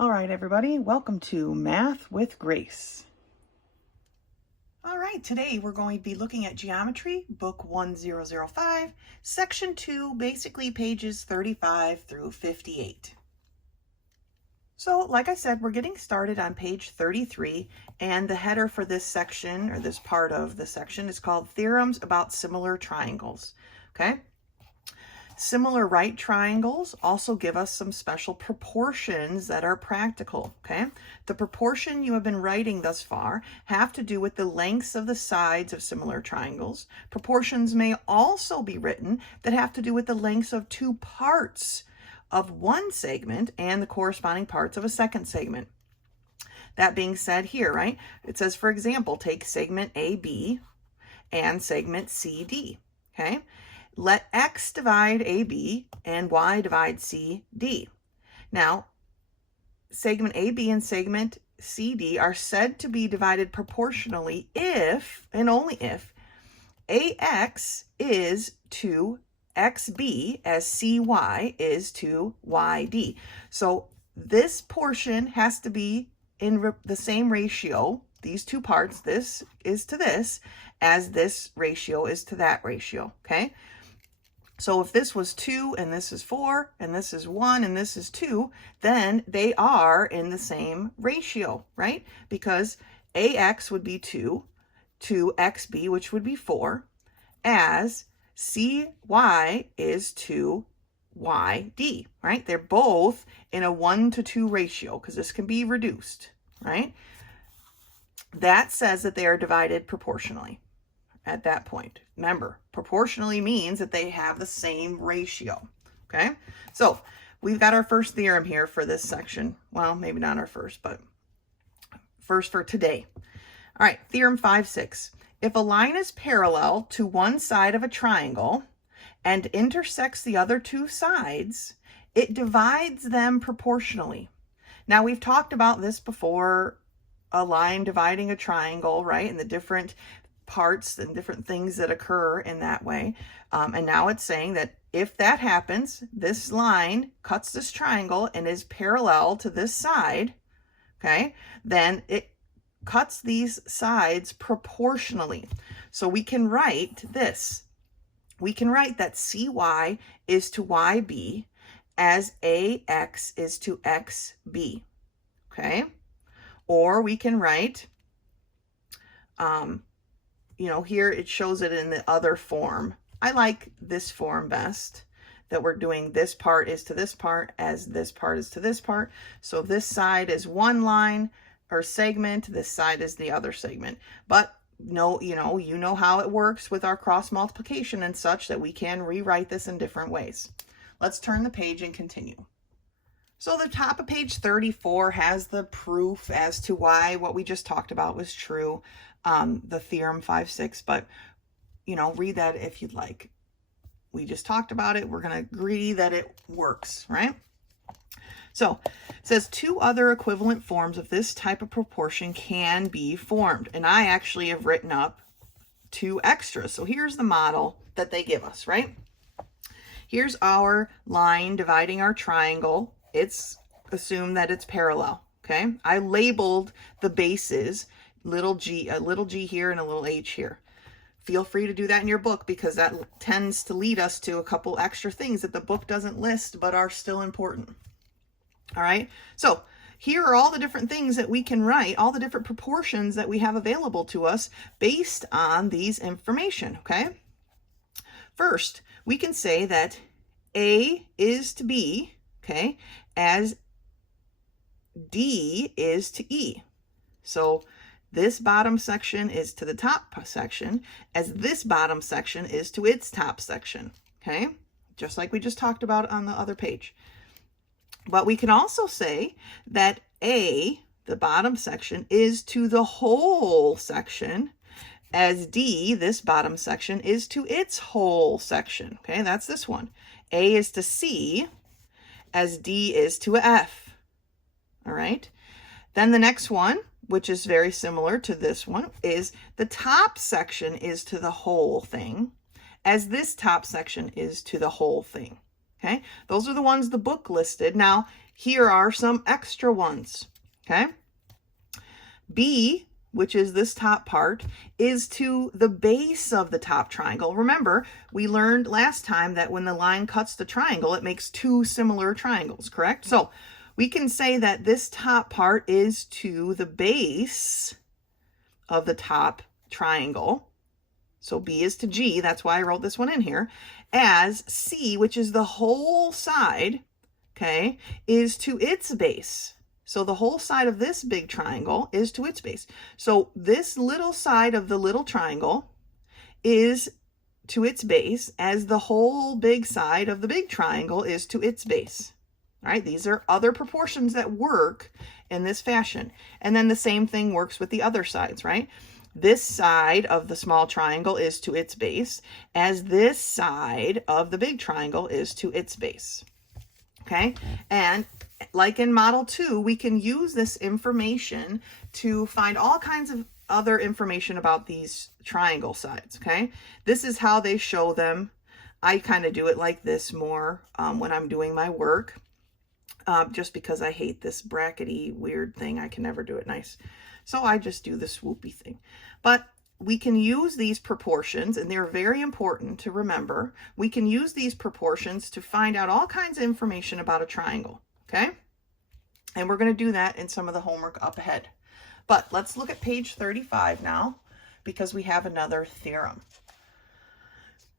All right, everybody, welcome to Math with Grace. All right, today we're going to be looking at Geometry, Book 1005, Section 2, basically pages 35 through 58. So, like I said, we're getting started on page 33, and the header for this section, or this part of the section, is called Theorems about Similar Triangles, okay? Similar right triangles also give us some special proportions that are practical, okay? The proportion you have been writing thus far have to do with the lengths of the sides of similar triangles. Proportions may also be written that have to do with the lengths of two parts of one segment and the corresponding parts of a second segment. That being said here, right? It says, for example, take segment AB and segment CD, okay? Let X divide AB and Y divide CD. Now, segment AB and segment CD are said to be divided proportionally if, and only if, AX is to XB as CY is to YD. So this portion has to be in the same ratio, these two parts, this is to this, as this ratio is to that ratio, okay? So if this was 2 and this is 4 and this is 1 and this is 2, then they are in the same ratio, right? Because AX would be 2 to XB, which would be 4, as CY is to YD, right? They're both in a 1 to 2 ratio because this can be reduced, right? That says that they are divided proportionally at that point. Remember, proportionally means that they have the same ratio, okay? So we've got our first theorem here for this section. Well, maybe not our first, but first for today. All right, theorem 5-6. If a line is parallel to one side of a triangle and intersects the other two sides, it divides them proportionally. Now, we've talked about this before, a line dividing a triangle, right? And the different parts and different things that occur in that way. And now it's saying that if that happens, this line cuts this triangle and is parallel to this side, okay, then it cuts these sides proportionally. So we can write this. We can write that CY is to YB as AX is to XB, okay? Or we can write, here it shows it in the other form. I like this form best, that we're doing this part is to this part as this part is to this part. So this side is one line or segment, this side is the other segment. But no, you know how it works with our cross multiplication and such, that we can rewrite this in different ways. Let's turn the page and continue. So the top of page 34 has the proof as to why what we just talked about was true, the theorem 5-6, but, read that if you'd like. We just talked about it. We're going to agree that it works, right? So it says two other equivalent forms of this type of proportion can be formed. And I actually have written up two extras. So here's the model that they give us, right? Here's our line dividing our triangle. It's assumed that it's parallel, okay? I labeled the bases, a little g here and a little h here. Feel free to do that in your book, because that tends to lead us to a couple extra things that the book doesn't list but are still important. All right, so here are all the different things that we can write, all the different proportions that we have available to us based on these information, okay? First, we can say that A is to B, okay, as D is to E. So this bottom section is to the top section as this bottom section is to its top section, okay? Just like we just talked about on the other page. But we can also say that A, the bottom section, is to the whole section, as D, this bottom section, is to its whole section. Okay, that's this one. A is to C, as D is to F. All right. Then the next one, which is very similar to this one, is the top section is to the whole thing, as this top section is to the whole thing. Okay, those are the ones the book listed. Now, here are some extra ones, okay? B, which is this top part, is to the base of the top triangle. Remember, we learned last time that when the line cuts the triangle, it makes two similar triangles, correct? So we can say that this top part is to the base of the top triangle. So B is to G, that's why I wrote this one in here, as C, which is the whole side, okay, is to its base. So the whole side of this big triangle is to its base. So this little side of the little triangle is to its base as the whole big side of the big triangle is to its base. All right, these are other proportions that work in this fashion. And then the same thing works with the other sides, right? This side of the small triangle is to its base as this side of the big triangle is to its base. Okay, and like in Model 2, we can use this information to find all kinds of other information about these triangle sides, okay? This is how they show them. I kind of do it like this more when I'm doing my work, just because I hate this brackety weird thing. I can never do it nice. So I just do the swoopy thing. But we can use these proportions, and they're very important to remember. We can use these proportions to find out all kinds of information about a triangle. Okay, and we're going to do that in some of the homework up ahead. But let's look at page 35 now, because we have another theorem.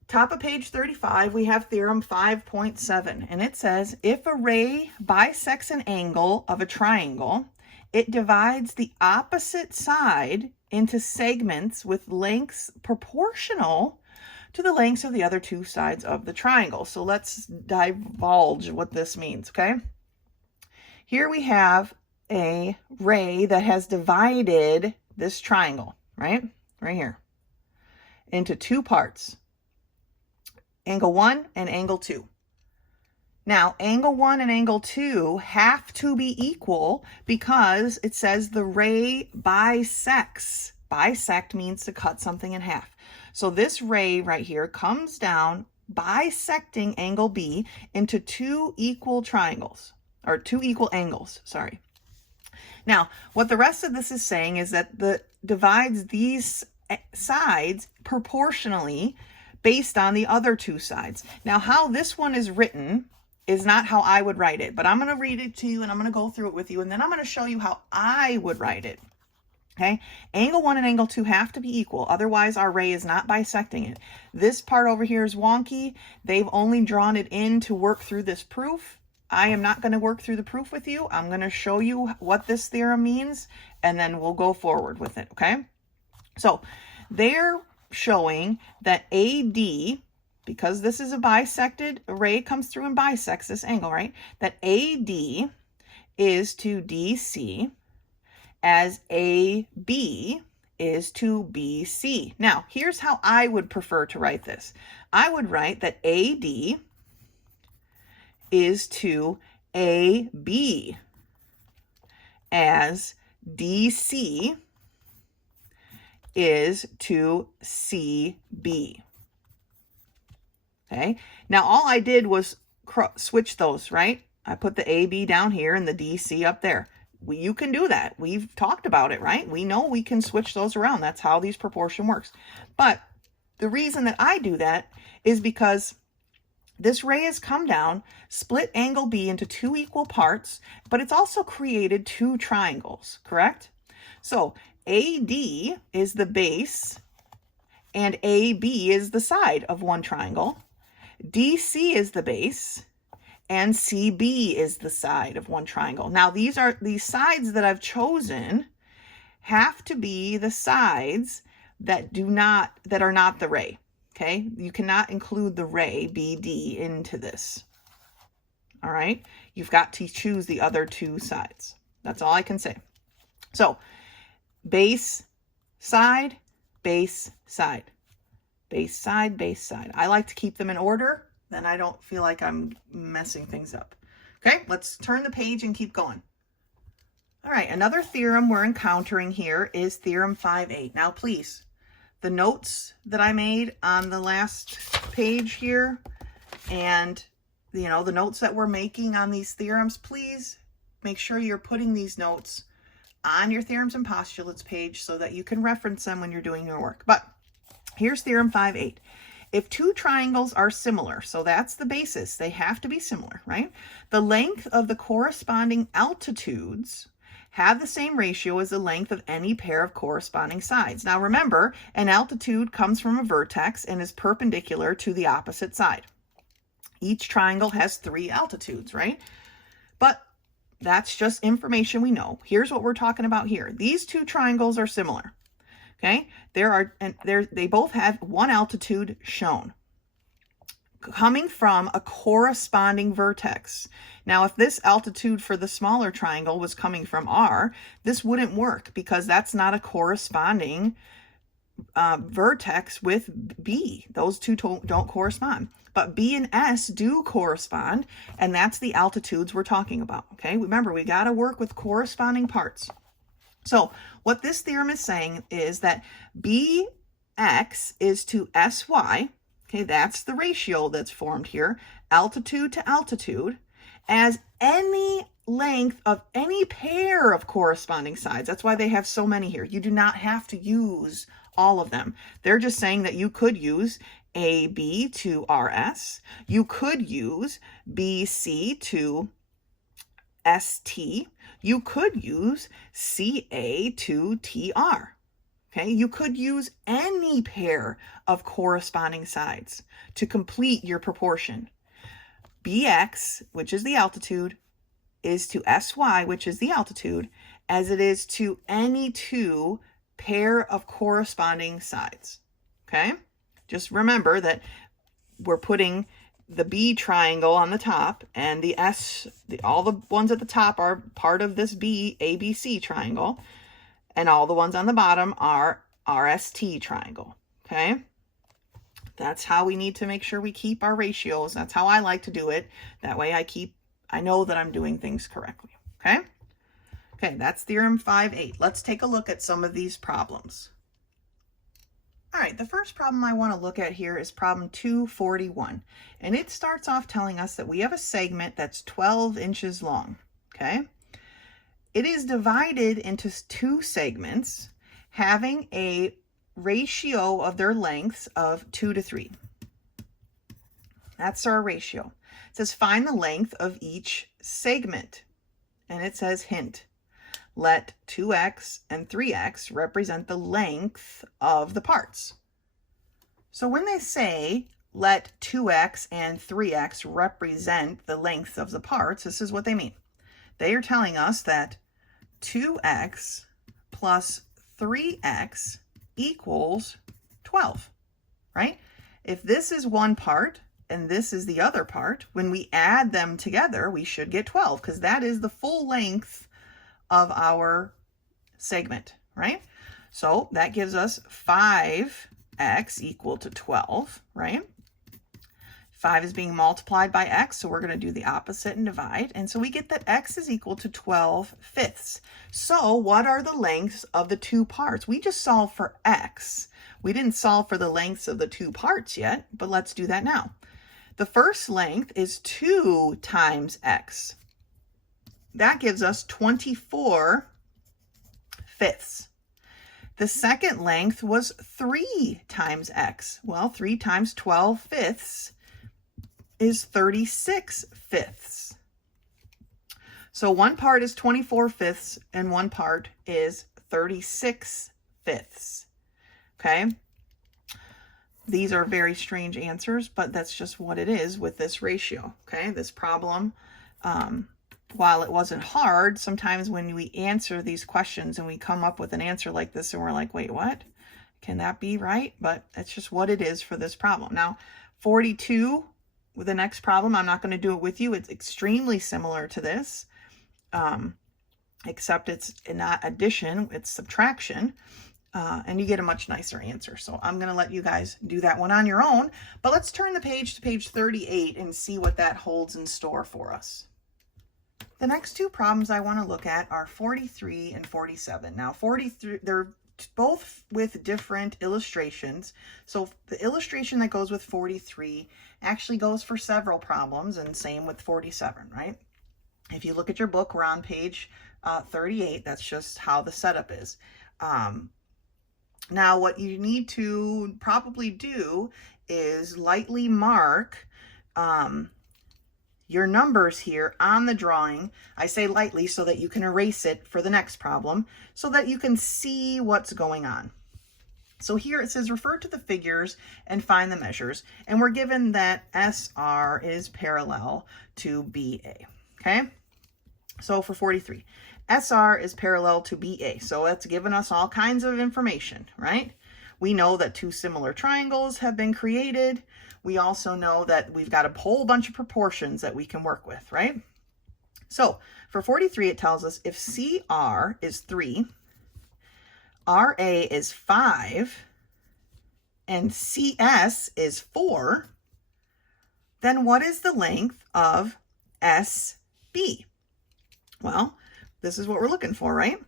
Top of page 35, we have theorem 5.7, and it says, if a ray bisects an angle of a triangle, it divides the opposite side into segments with lengths proportional to the lengths of the other two sides of the triangle. So let's divulge what this means, okay? Here we have a ray that has divided this triangle, right? Right here, into two parts, angle 1 and angle 2. Now, angle 1 and angle 2 have to be equal because it says the ray bisects. Bisect means to cut something in half. So this ray right here comes down, bisecting angle B into two equal triangles. Or two equal angles, sorry. Now, what the rest of this is saying is that divides these sides proportionally based on the other two sides. Now, how this one is written is not how I would write it, but I'm going to read it to you and I'm going to go through it with you, and then I'm going to show you how I would write it. Okay, angle 1 and angle 2 have to be equal, otherwise our ray is not bisecting it. This part over here is wonky. They've only drawn it in to work through this proof. I am not going to work through the proof with you. I'm going to show you what this theorem means, and then we'll go forward with it, okay? So they're showing that AD, because this is a bisected ray, comes through and bisects this angle, right? That AD is to DC as AB is to BC. Now, here's how I would prefer to write this. I would write that AD is to AB as DC is to CB. Okay, now all I did was switch those, right? I put the AB down here and the DC up there. You can do that. We've talked about it, right? We know we can switch those around. That's how these proportion works. But the reason that I do that is because this ray has come down, split angle B into two equal parts, but it's also created two triangles, correct? So AD is the base and AB is the side of one triangle. DC is the base and CB is the side of one triangle. Now these sides that I've chosen have to be the sides that are not the ray. Okay, you cannot include the ray BD into this. All right, you've got to choose the other two sides. That's all I can say. So base side, base side, base side, base side. I like to keep them in order, then I don't feel like I'm messing things up. Okay, let's turn the page and keep going. All right, another theorem we're encountering here is theorem 5.8. Now please, the notes that I made on the last page here and the notes that we're making on these theorems, please make sure you're putting these notes on your theorems and postulates page so that you can reference them when you're doing your work. But here's theorem 5.8. If two triangles are similar, so that's the basis, they have to be similar, right? The length of the corresponding altitudes have the same ratio as the length of any pair of corresponding sides. Now remember, an altitude comes from a vertex and is perpendicular to the opposite side. Each triangle has 3 altitudes, right? But that's just information we know. Here's what we're talking about here. These two triangles are similar. Okay, they both have 1 altitude shown coming from a corresponding vertex. Now, if this altitude for the smaller triangle was coming from R, this wouldn't work because that's not a corresponding vertex with B. Those two don't correspond. But B and S do correspond, and that's the altitudes we're talking about. Okay, remember, we got to work with corresponding parts. So what this theorem is saying is that BX is to SY, okay, that's the ratio that's formed here, altitude to altitude, as any length of any pair of corresponding sides. That's why they have so many here. You do not have to use all of them. They're just saying that you could use AB to RS. You could use BC to ST. You could use CA to TR. Okay, you could use any pair of corresponding sides to complete your proportion. BX, which is the altitude, is to SY, which is the altitude, as it is to any 2 pair of corresponding sides. Okay, just remember that we're putting the B triangle on the top, and the S, all the ones at the top are part of this B, ABC triangle, and all the ones on the bottom are RST triangle, okay? That's how we need to make sure we keep our ratios. That's how I like to do it. That way I know that I'm doing things correctly, okay? Okay, that's theorem 5.8. Let's take a look at some of these problems. All right, the first problem I want to look at here is problem 241, and it starts off telling us that we have a segment that's 12 inches long, okay? It is divided into 2 segments having a ratio of their lengths of 2 to 3. That's our ratio. It says find the length of each segment, and it says hint. Let 2x and 3x represent the length of the parts. So when they say let 2x and 3x represent the length of the parts, this is what they mean. They are telling us that 2x plus 3x equals 12, right? If this is one part and this is the other part, when we add them together, we should get 12 because that is the full length of our segment, right? So that gives us 5x equal to 12, right? 5 is being multiplied by x, so we're going to do the opposite and divide. And so we get that x is equal to 12/5. So what are the lengths of the 2 parts? We just solved for x. We didn't solve for the lengths of the 2 parts yet, but let's do that now. The first length is 2 times x. That gives us 24/5. The second length was 3 times x. Well, 3 times 12/5 is 36/5. So one part is 24/5 and one part is 36/5. Okay? These are very strange answers, but that's just what it is with this ratio. Okay? This problem, while it wasn't hard, sometimes when we answer these questions and we come up with an answer like this and we're like, wait, what? Can that be right? But it's just what it is for this problem. Now, 42, with the next problem, I'm not going to do it with you. It's extremely similar to this, except it's not addition, it's subtraction, and you get a much nicer answer. So I'm going to let you guys do that one on your own. But let's turn the page to page 38 and see what that holds in store for us. The next 2 problems I want to look at are 43 and 47. Now 43, they're both with different illustrations. So the illustration that goes with 43 actually goes for several problems, and same with 47, right? If you look at your book, we're on page 38. That's just how the setup is. Now, what you need to probably do is lightly mark your numbers here on the drawing. I say lightly so that you can erase it for the next problem so that you can see what's going on. So here it says refer to the figures and find the measures, and we're given that SR is parallel to BA, okay? So for 43, SR is parallel to BA, so it's given us all kinds of information, right? We know that two similar triangles have been created. We also know that we've got a whole bunch of proportions that we can work with, right? So for 43, it tells us if CR is 3, RA is 5, and CS is 4, then what is the length of SB? Well, this is what we're looking for, right?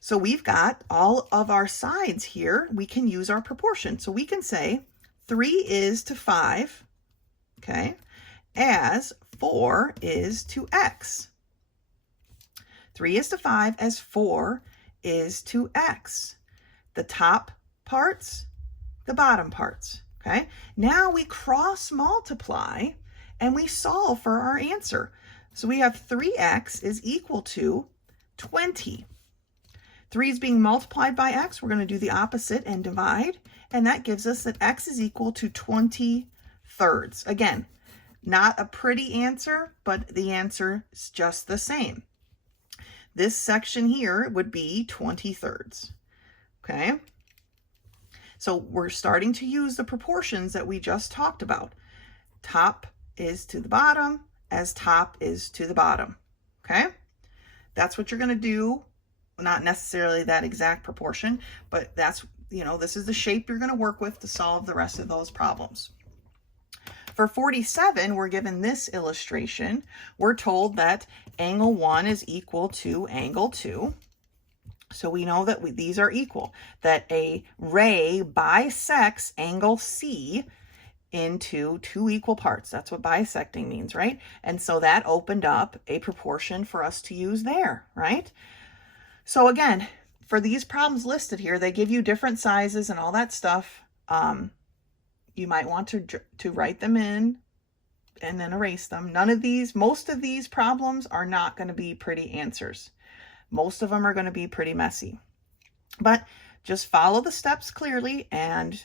So we've got all of our sides here. We can use our proportion. So we can say 3 is to 5, okay, as 4 is to X. 3 is to 5 as 4 is to X. The top parts, the bottom parts, okay? Now we cross multiply and we solve for our answer. So we have 3X is equal to 20. 3 is being multiplied by X. We're going to do the opposite and divide. And that gives us that X is equal to 20/3. Again, not a pretty answer, but the answer is just the same. This section here would be 20/3, okay? So we're starting to use the proportions that we just talked about. Top is to the bottom as top is to the bottom, okay? That's what you're going to do. Not necessarily that exact proportion, but that's, you know, this is the shape you're going to work with to solve the rest of those problems. For 47, we're given this illustration. We're told that angle 1 is equal to angle 2. So we know that these are equal, that a ray bisects angle C into two equal parts. That's what bisecting means, right? And so that opened up a proportion for us to use there, right? So again, for these problems listed here, they give you different sizes and all that stuff. You might want to write them in and then erase them. Most of these problems are not going to be pretty answers. Most of them are going to be pretty messy. But just follow the steps clearly, and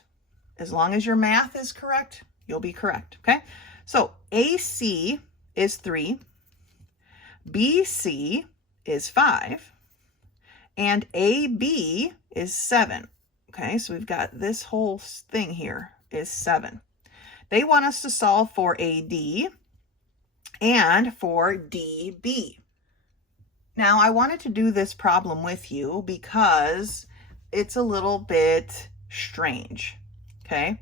as long as your math is correct, you'll be correct, okay? So AC is 3, BC is 5, and AB is 7, okay? So we've got this whole thing here is 7. They want us to solve for AD and for DB. Now, I wanted to do this problem with you because it's a little bit strange, okay?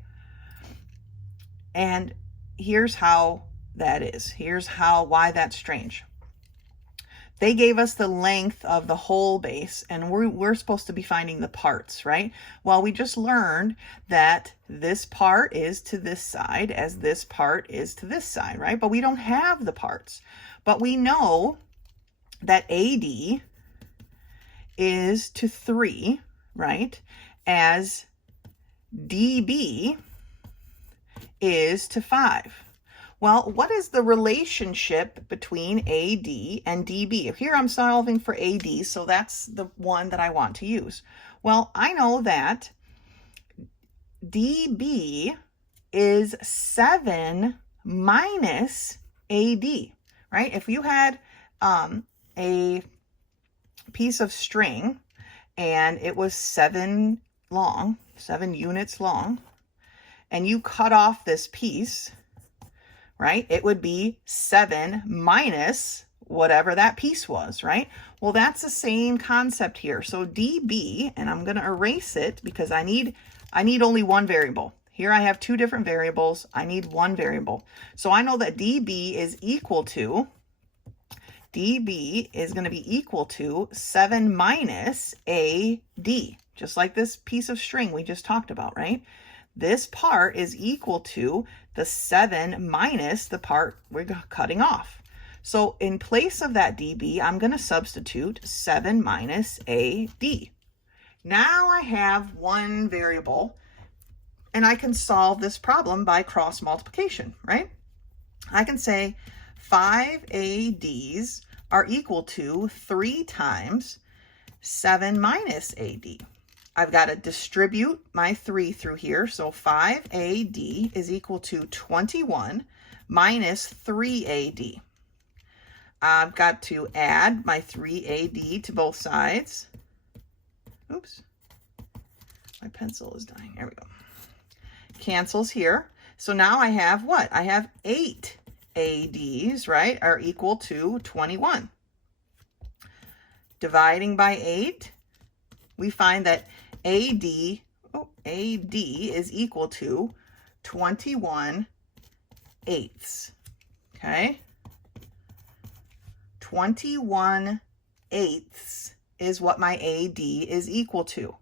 And here's how that is. Here's why that's strange. They gave us the length of the whole base, and we're supposed to be finding the parts, right? Well, we just learned that this part is to this side as this part is to this side, right? But we don't have the parts. But we know that AD is to 3, right? As DB is to 5. Well, what is the relationship between AD and DB? Here I'm solving for AD, so that's the one that I want to use. Well, I know that DB is 7 minus AD, right? If you had a piece of string and it was 7 units long, and you cut off this piece, right? It would be 7 minus whatever that piece was, right? Well, that's the same concept here. So DB, and I'm going to erase it because I need only one variable. Here I have two different variables. I need one variable. So I know that DB is going to be equal to 7 minus AD, just like this piece of string we just talked about, right? This part is equal to the 7 minus the part we're cutting off. So in place of that dB, I'm going to substitute 7 minus AD. Now I have one variable, and I can solve this problem by cross multiplication, right? I can say 5 ADs are equal to 3 times 7 minus AD. I've got to distribute my 3 through here. So 5 AD is equal to 21 minus 3 AD. I've got to add my 3 AD to both sides. Oops, my pencil is dying. There we go. Cancels here. So now I have what? I have 8 ADs, right, are equal to 21. Dividing by 8, we find that AD is equal to 21 eighths, okay? 21 eighths is what my AD is equal to.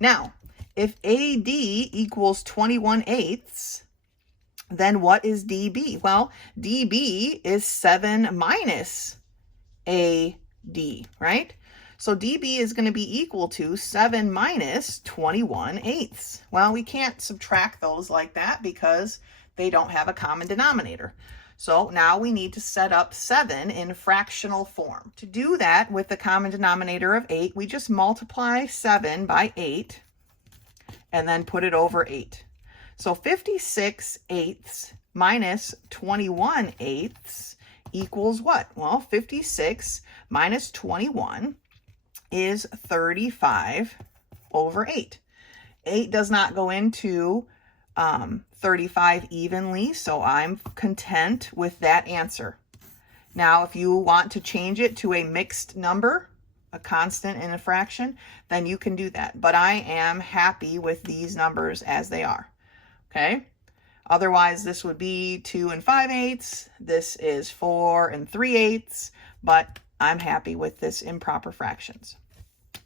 Now, if AD equals 21 eighths, then what is dB? Well, dB is 7 minus AD, right? So dB is going to be equal to 7 minus 21 eighths. Well, we can't subtract those like that because they don't have a common denominator. So now we need to set up 7 in fractional form. To do that with the common denominator of 8, we just multiply 7 by 8 and then put it over 8. So 56 eighths minus 21 eighths equals what? Well, 56 minus 21 is 35 over 8. 8 does not go into 35 evenly, so I'm content with that answer. Now, if you want to change it to a mixed number, a constant and a fraction, then you can do that. But I am happy with these numbers as they are, okay? Otherwise, this would be 2 and 5/8. This is 4 and 3/8, but I'm happy with this improper fractions.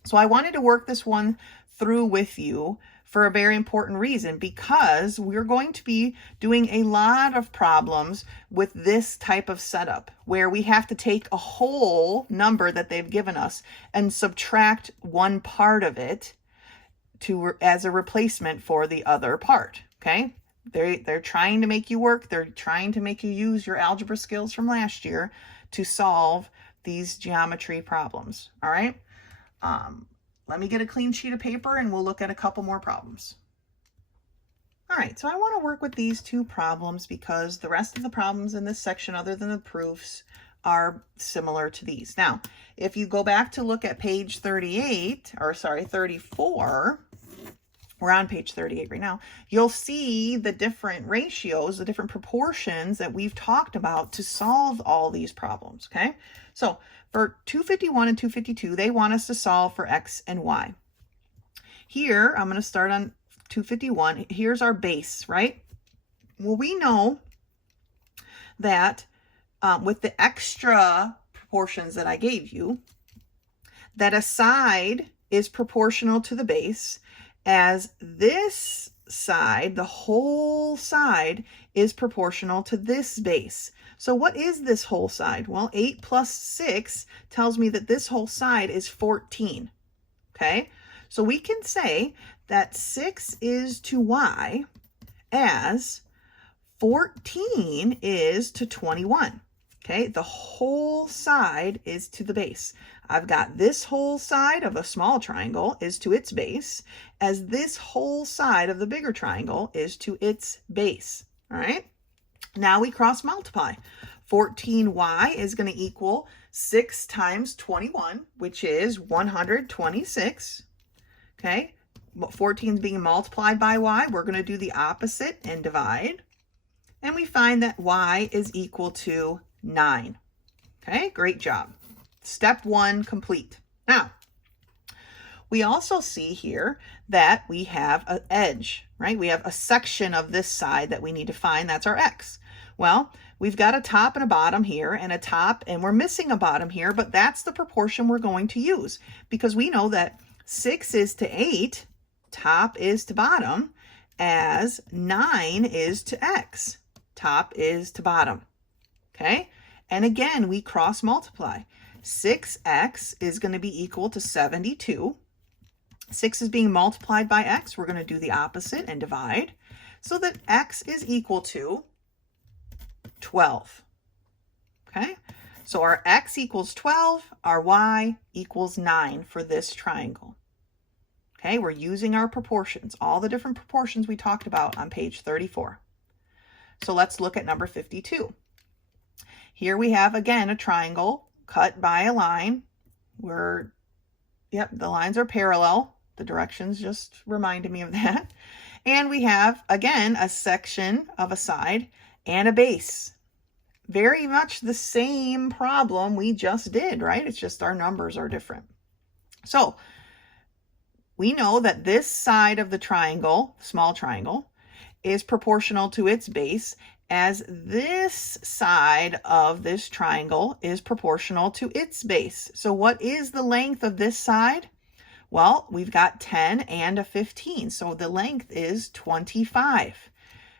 So I wanted to work this one through with you for a very important reason, because we're going to be doing a lot of problems with this type of setup where we have to take a whole number that they've given us and subtract one part of it as a replacement for the other part, okay? They're trying to make you work. They're trying to make you use your algebra skills from last year to solve these geometry problems, all right? Let me get a clean sheet of paper and we'll look at a couple more problems. All right, so I want to work with these two problems because the rest of the problems in this section, other than the proofs, are similar to these. Now, if you go back to look at page 34, we're on page 38 right now, you'll see the different ratios, the different proportions that we've talked about to solve all these problems, okay? So for 251 and 252, they want us to solve for x and y. Here, I'm going to start on 251. Here's our base, right? Well, we know that with the extra proportions that I gave you, that a side is proportional to the base, as this side, the whole side, is proportional to this base. So what is this whole side? Well, 8 plus 6 tells me that this whole side is 14, okay? So we can say that 6 is to y as 14 is to 21, okay? The whole side is to the base. I've got this whole side of a small triangle is to its base, as this whole side of the bigger triangle is to its base, all right? Now we cross multiply. 14y is going to equal 6 times 21, which is 126, okay? 14 is being multiplied by y. We're going to do the opposite and divide. And we find that y is equal to 9, okay? Great job. Step 1 complete. Now, we also see here that we have an edge, right? We have a section of this side that we need to find. That's our x. Well, we've got a top and a bottom here and a top, and we're missing a bottom here, but that's the proportion we're going to use because we know that 6 is to 8, top is to bottom, as 9 is to x, top is to bottom, okay? And again, we cross multiply. 6x is going to be equal to 72. 6 is being multiplied by x. We're going to do the opposite and divide so that x is equal to 12. Okay, so our x equals 12, our y equals 9 for this triangle. Okay, we're using our proportions, all the different proportions we talked about on page 34. So let's look at number 52. Here we have, again, a triangle cut by a line where, yep, the lines are parallel. The directions just reminded me of that. And we have, again, a section of a side and a base. Very much the same problem we just did, right? It's just our numbers are different. So we know that this side of the triangle, small triangle, is proportional to its base, as this side of this triangle is proportional to its base. So what is the length of this side? Well, we've got 10 and a 15, so the length is 25.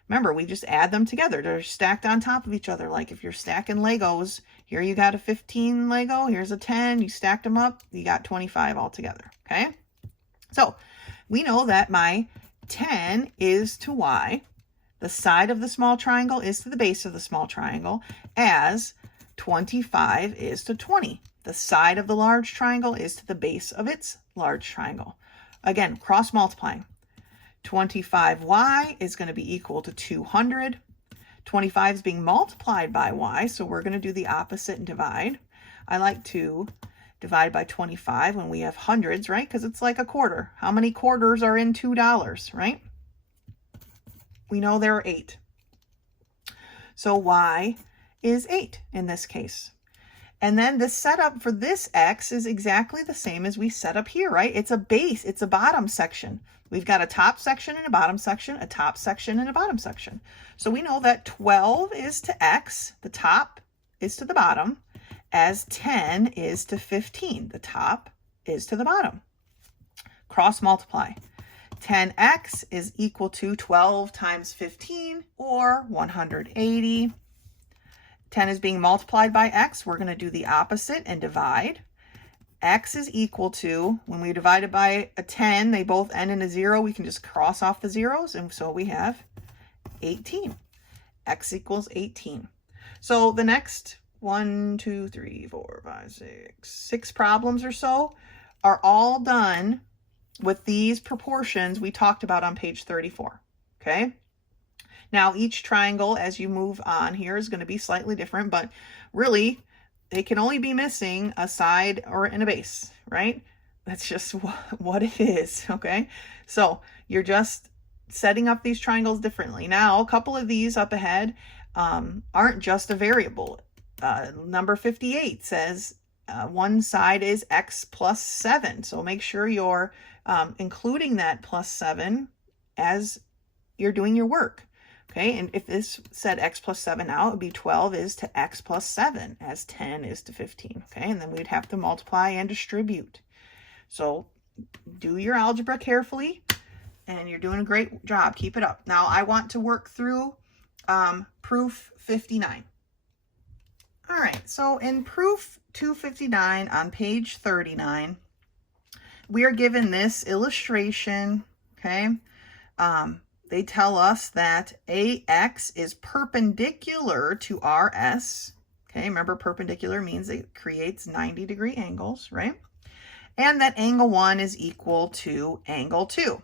Remember, we just add them together. They're stacked on top of each other. Like if you're stacking Legos, here you got a 15 Lego, here's a 10, you stacked them up, you got 25 altogether, okay? So we know that my 10 is to y, the side of the small triangle is to the base of the small triangle, as 25 is to 20. The side of the large triangle is to the base of its large triangle. Again, cross multiplying. 25y is going to be equal to 200. 25 is being multiplied by y, so we're going to do the opposite and divide. I like to divide by 25 when we have hundreds, right? Because it's like a quarter. How many quarters are in $2, right? We know there are 8. So y is 8 in this case. And then the setup for this x is exactly the same as we set up here, right? It's a base, it's a bottom section. We've got a top section and a bottom section, a top section and a bottom section. So we know that 12 is to x, the top is to the bottom, as 10 is to 15, the top is to the bottom. Cross multiply. 10x is equal to 12 times 15, or 180. 10 is being multiplied by x. We're going to do the opposite and divide. X is equal to, when we divide it by a 10, they both end in a 0. We can just cross off the zeros, and so we have 18. X equals 18. So the next 6 problems or so are all done with these proportions we talked about on page 34. Okay? Now, each triangle, as you move on here, is going to be slightly different, but really, they can only be missing a side or in a base, right? That's just what it is, okay? So you're just setting up these triangles differently. Now, a couple of these up ahead aren't just a variable. Number 58 says one side is x plus 7. So make sure you're including that plus 7 as you're doing your work. Okay, and if this said x plus 7 now, it would be 12 is to x plus 7, as 10 is to 15. Okay, and then we'd have to multiply and distribute. So do your algebra carefully, and you're doing a great job. Keep it up. Now I want to work through proof 59. All right, so in proof 259 on page 39, we are given this illustration, okay? They tell us that AX is perpendicular to RS. Okay, remember perpendicular means it creates 90-degree angles, right? And that angle 1 is equal to angle 2.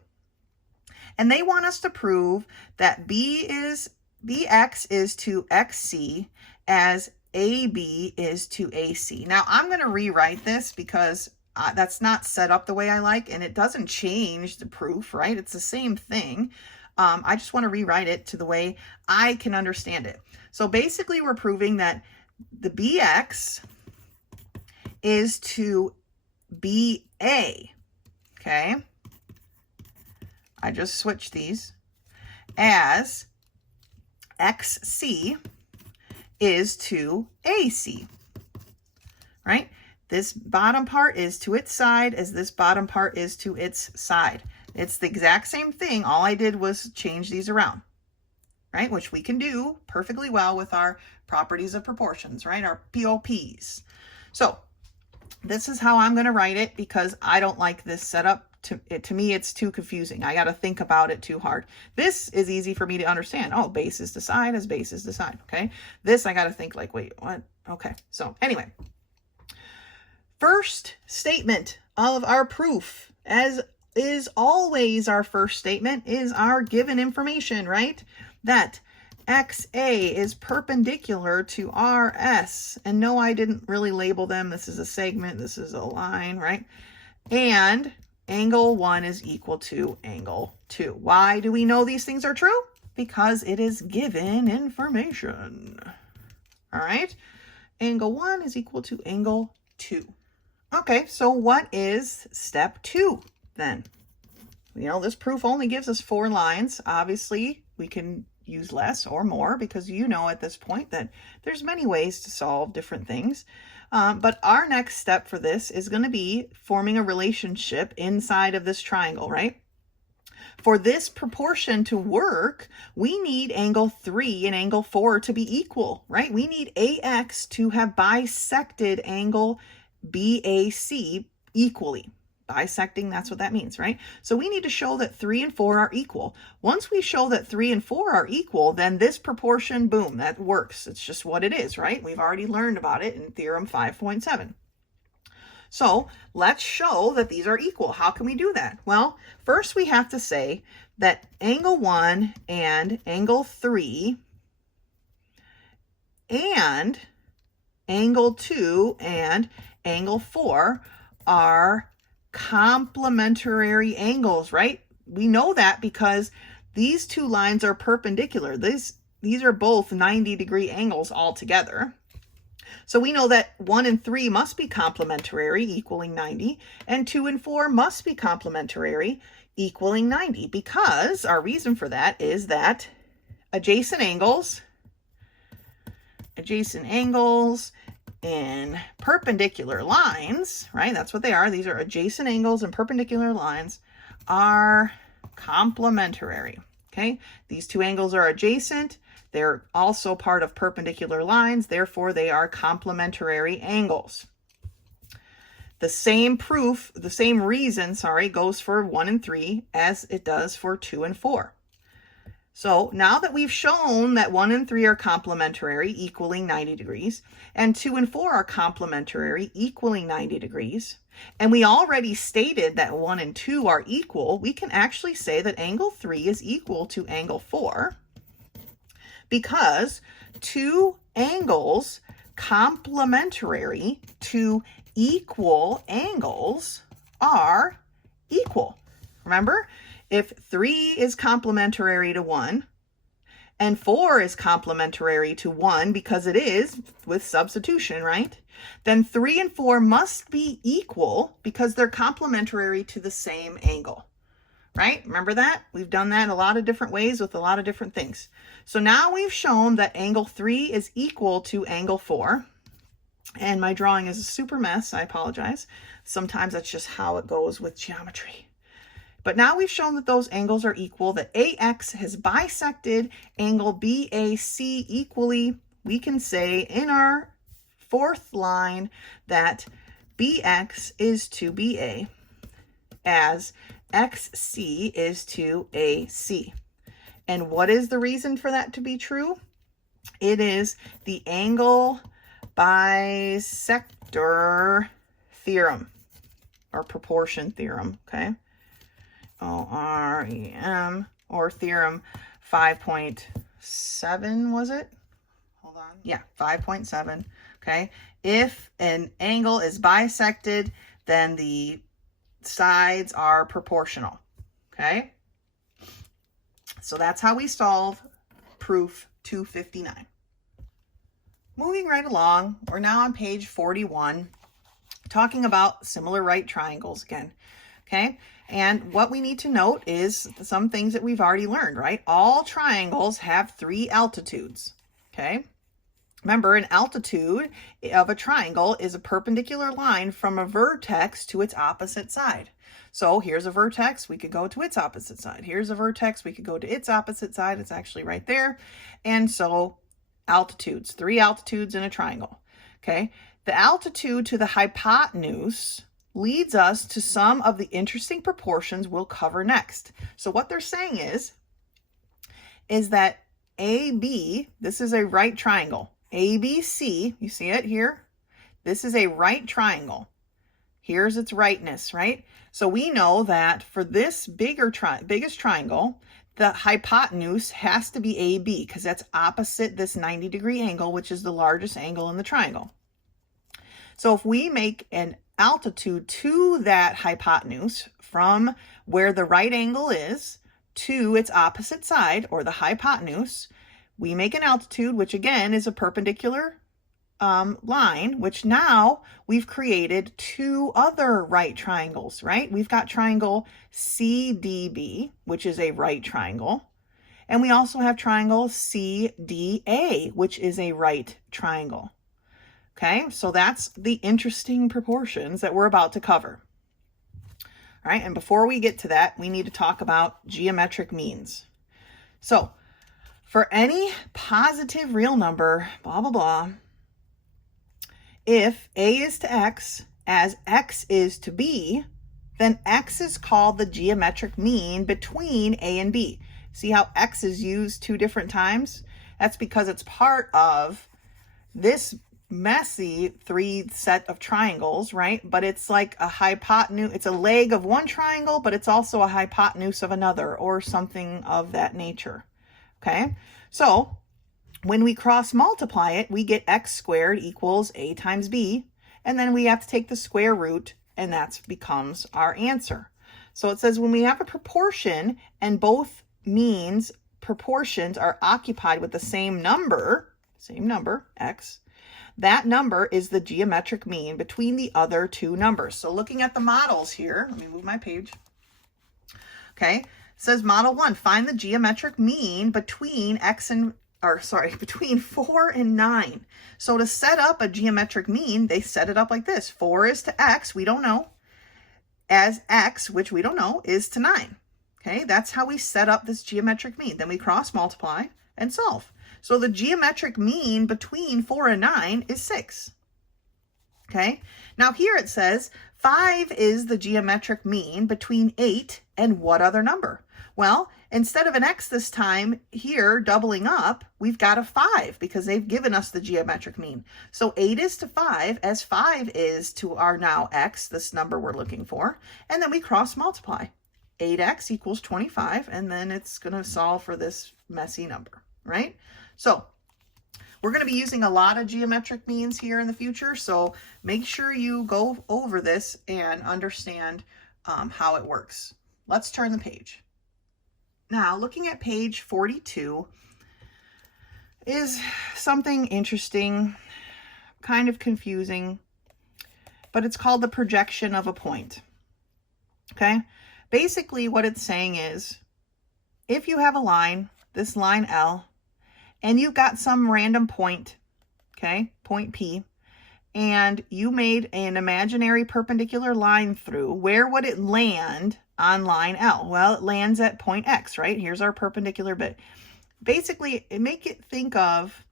And they want us to prove that BX is to XC as AB is to AC. Now, I'm going to rewrite this because that's not set up the way I like, and it doesn't change the proof, right? It's the same thing. I just want to rewrite it to the way I can understand it. So basically, we're proving that the BX is to BA, okay? I just switched these, as XC is to AC, right? This bottom part is to its side as this bottom part is to its side. It's the exact same thing. All I did was change these around, right? Which we can do perfectly well with our properties of proportions, right? Our POPs. So this is how I'm going to write it because I don't like this setup. To me, it's too confusing. I got to think about it too hard. This is easy for me to understand. Oh, bases decide as bases decide, okay? This I got to think like, wait, what? Okay, so anyway. First statement of our proof, as is always our first statement, is our given information, right? That XA is perpendicular to RS. And no, I didn't really label them. This is a segment. This is a line, right? And angle 1 is equal to angle 2. Why do we know these things are true? Because it is given information. All right? Angle 1 is equal to angle 2. Okay, so what is step 2 then? You know, this proof only gives us 4 lines. Obviously, we can use less or more because you know at this point that there's many ways to solve different things. But our next step for this is going to be forming a relationship inside of this triangle, right? For this proportion to work, we need angle 3 and angle 4 to be equal, right? We need AX to have bisected angle BAC equally. Bisecting, that's what that means, right? So we need to show that 3 and 4 are equal. Once we show that 3 and 4 are equal, then this proportion, boom, that works. It's just what it is, right? We've already learned about it in Theorem 5.7. So let's show that these are equal. How can we do that? Well, first we have to say that angle 1 and angle 3 and angle 2 and angle 4 are complementary angles, right? We know that because these two lines are perpendicular. These are both 90-degree angles altogether. So we know that 1 and 3 must be complementary, equaling 90, and 2 and 4 must be complementary, equaling 90, because our reason for that is that adjacent angles in perpendicular lines, right? That's what they are. These are adjacent angles and perpendicular lines are complementary, okay? These two angles are adjacent. They're also part of perpendicular lines. Therefore, they are complementary angles. The same proof, the same reason, goes for 1 and 3 as it does for 2 and 4. So now that we've shown that 1 and 3 are complementary, equaling 90 degrees, and 2 and 4 are complementary, equaling 90 degrees, and we already stated that 1 and 2 are equal, we can actually say that angle 3 is equal to angle 4 because two angles complementary to equal angles are equal. Remember? If 3 is complementary to 1 and 4 is complementary to 1 because it is with substitution, right? Then 3 and 4 must be equal because they're complementary to the same angle, right? Remember that? We've done that a lot of different ways with a lot of different things. So now we've shown that angle 3 is equal to angle 4. And my drawing is a super mess. I apologize. Sometimes that's just how it goes with geometry. But now we've shown that those angles are equal, that AX has bisected angle BAC equally. We can say in our fourth line that BX is to BA as XC is to AC. And what is the reason for that to be true? It is the angle bisector theorem or proportion theorem, okay? OREM, or Theorem 5.7, was it? Hold on. Yeah, 5.7, okay? If an angle is bisected, then the sides are proportional, okay? So that's how we solve proof 259. Moving right along, we're now on page 41, talking about similar right triangles again, okay? And what we need to note is some things that we've already learned, right? All triangles have 3 altitudes, okay? Remember, an altitude of a triangle is a perpendicular line from a vertex to its opposite side. So here's a vertex, we could go to its opposite side. Here's a vertex, we could go to its opposite side. It's actually right there. And so altitudes, 3 altitudes in a triangle. Okay, the altitude to the hypotenuse leads us to some of the interesting proportions we'll cover next. So what they're saying is that AB, this is a right triangle. ABC, you see it here? This is a right triangle. Here's its rightness, right? So we know that for this biggest triangle, the hypotenuse has to be AB because that's opposite this 90-degree angle, which is the largest angle in the triangle. So if we make an altitude to that hypotenuse from where the right angle is to its opposite side, or the hypotenuse, we make an altitude, which again is a perpendicular line, which now we've created 2 other right triangles, right? We've got triangle CDB, which is a right triangle. And we also have triangle CDA, which is a right triangle. Okay, so that's the interesting proportions that we're about to cover. All right, and before we get to that, we need to talk about geometric means. So for any positive real number, blah, blah, blah, if A is to X as X is to B, then X is called the geometric mean between A and B. See how X is used 2 different times? That's because it's part of this messy 3 set of triangles, right? But it's like a hypotenuse, it's a leg of one triangle, but it's also a hypotenuse of another, or something of that nature. Okay, so when we cross multiply it, we get x squared equals a times b, and then we have to take the square root, and that becomes our answer. So it says when we have a proportion and both means proportions are occupied with the same number, x, that number is the geometric mean between the other 2 numbers. So looking at the models here, let me move my page. Okay, it says model 1, find the geometric mean between between 4 and 9. So to set up a geometric mean, they set it up like this. 4 is to x, we don't know, as x, which we don't know, is to 9. Okay, that's how we set up this geometric mean. Then we cross multiply and solve. So the geometric mean between 4 and 9 is 6. Okay, now here it says 5 is the geometric mean between 8 and what other number? Well, instead of an x this time, here doubling up, we've got a 5 because they've given us the geometric mean. So 8 is to 5 as 5 is to our now x, this number we're looking for, and then we cross multiply. 8x equals 25, and then it's going to solve for this messy number, right? So we're going to be using a lot of geometric means here in the future, so make sure you go over this and understand how it works. Let's turn the page. Now, looking at page 42 is something interesting, kind of confusing, but it's called the projection of a point. Okay? Basically, what it's saying is, if you have a line, this line L, and you've got some random point, okay, point P, and you made an imaginary perpendicular line through, where would it land on line L? Well, it lands at point X, right? Here's our perpendicular bit. Basically, make it think of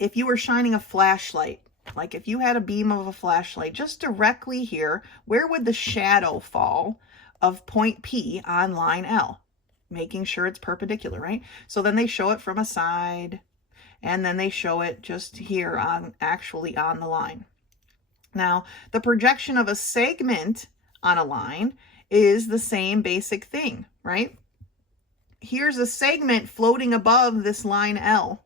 if you were shining a flashlight, like if you had a beam of a flashlight just directly here, where would the shadow fall of point P on line L? Making sure it's perpendicular, right? So then they show it from a side, and then they show it just here on actually on the line. Now, the projection of a segment on a line is the same basic thing, right? Here's a segment floating above this line L.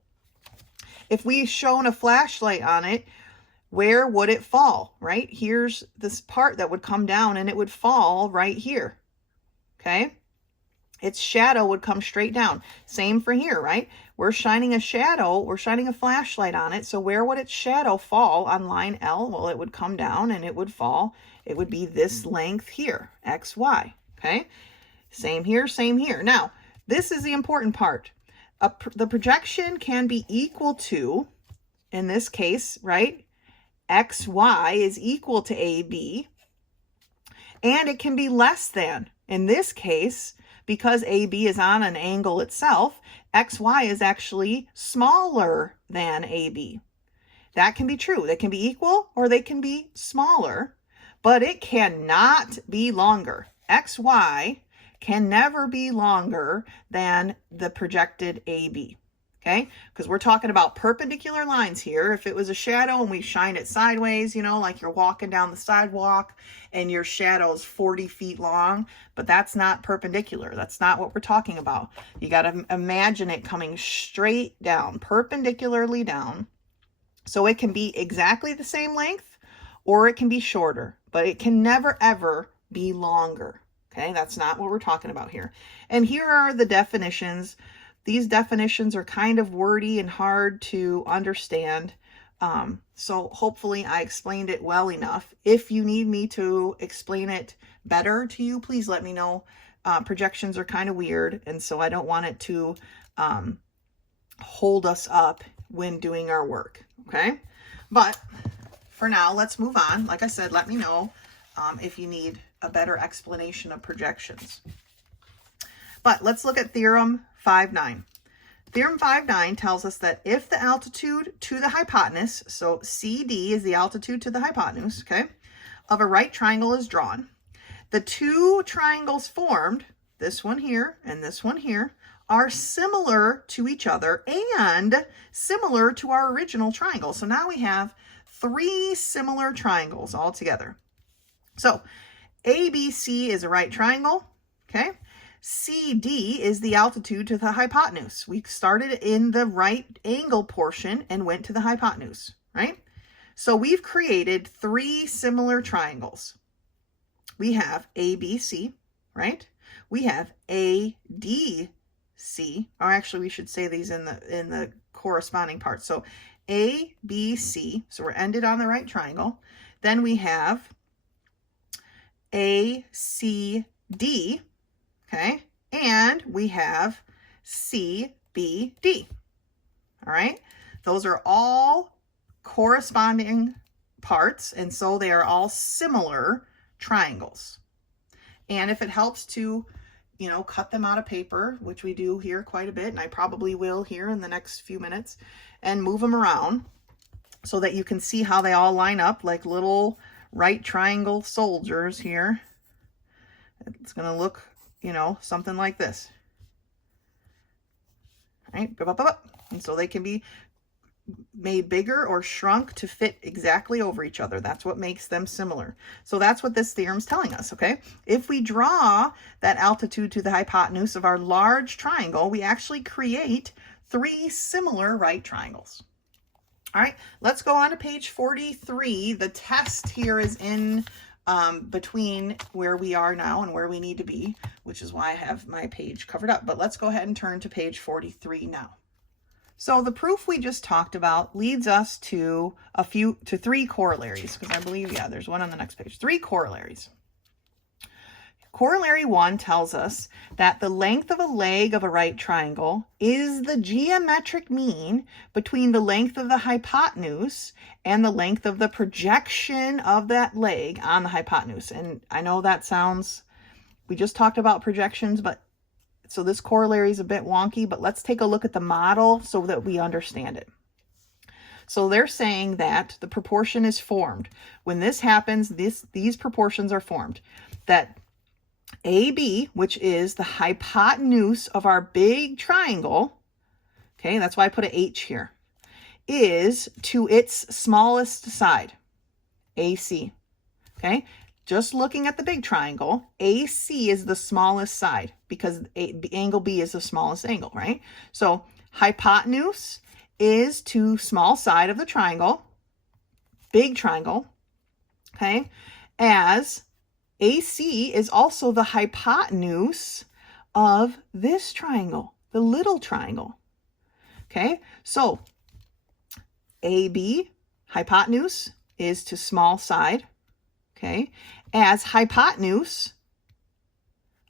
If we shone a flashlight on it, where would it fall, right? Here's this part that would come down and it would fall right here, okay? Its shadow would come straight down. Same for here, right? We're shining a shadow, we're shining a flashlight on it, so where would its shadow fall on line L? Well, it would come down and it would fall. It would be this length here, x, y, okay? Same here, same here. Now, this is the important part. The projection can be equal to in this case, right, XY is equal to AB, and it can be less than. In this case, because AB is on an angle itself, XY is actually smaller than AB. That can be true. They can be equal or they can be smaller, but it cannot be longer. XY can never be longer than the projected AB. Okay, because we're talking about perpendicular lines here. If it was a shadow and we shine it sideways, you know, like you're walking down the sidewalk and your shadow's 40 feet long, but that's not perpendicular. That's not what we're talking about. You got to imagine it coming straight down, perpendicularly down. So it can be exactly the same length or it can be shorter, but it can never, ever be longer. Okay, that's not what we're talking about here. And here are the definitions. These definitions are kind of wordy and hard to understand. So hopefully I explained it well enough. If you need me to explain it better to you, please let me know. Projections are kind of weird, and so I don't want it to hold us up when doing our work, okay? But for now, let's move on. Like I said, let me know if you need a better explanation of projections. But let's look at Theorem 5.9. Theorem 5.9 tells us that if the altitude to the hypotenuse, so CD is the altitude to the hypotenuse, okay, of a right triangle is drawn, the two triangles formed, this one here and this one here, are similar to each other and similar to our original triangle. So now we have three similar triangles all together. So ABC is a right triangle, okay? CD is the altitude to the hypotenuse. We started in the right angle portion and went to the hypotenuse, right? So we've created three similar triangles. We have ABC, right? We have ADC, or actually we should say these in the corresponding parts. So ABC, so we're ended on the right triangle. Then we have ACD, okay, and we have CBD, all right? Those are all corresponding parts, and so they are all similar triangles. And if it helps to, you know, cut them out of paper, which we do here quite a bit, and I probably will here in the next few minutes, and move them around so that you can see how they all line up like little right triangle soldiers here. It's going to look, you know, something like this. Right? And so they can be made bigger or shrunk to fit exactly over each other. That's what makes them similar. So that's what this theorem's telling us, okay? If we draw that altitude to the hypotenuse of our large triangle, we actually create three similar right triangles. All right, let's go on to page 43. The test here is in between where we are now and where we need to be, which is why I have my page covered up. But let's go ahead and turn to page 43 now. So the proof we just talked about leads us to three corollaries, because I believe, yeah, there's one on the next page. Three corollaries. Corollary 1 tells us that the length of a leg of a right triangle is the geometric mean between the length of the hypotenuse and the length of the projection of that leg on the hypotenuse. And I know that sounds, we just talked about projections, but so this corollary is a bit wonky, but let's take a look at the model so that we understand it. So they're saying that the proportion is formed. When this happens, these proportions are formed. That AB, which is the hypotenuse of our big triangle, okay, that's why I put an H here, is to its smallest side, AC, okay? Just looking at the big triangle, AC is the smallest side because angle B is the smallest angle, right? So hypotenuse is to small side of the triangle, big triangle, okay, as AC is also the hypotenuse of this triangle, the little triangle, okay? So AB, hypotenuse, is to small side, okay, as hypotenuse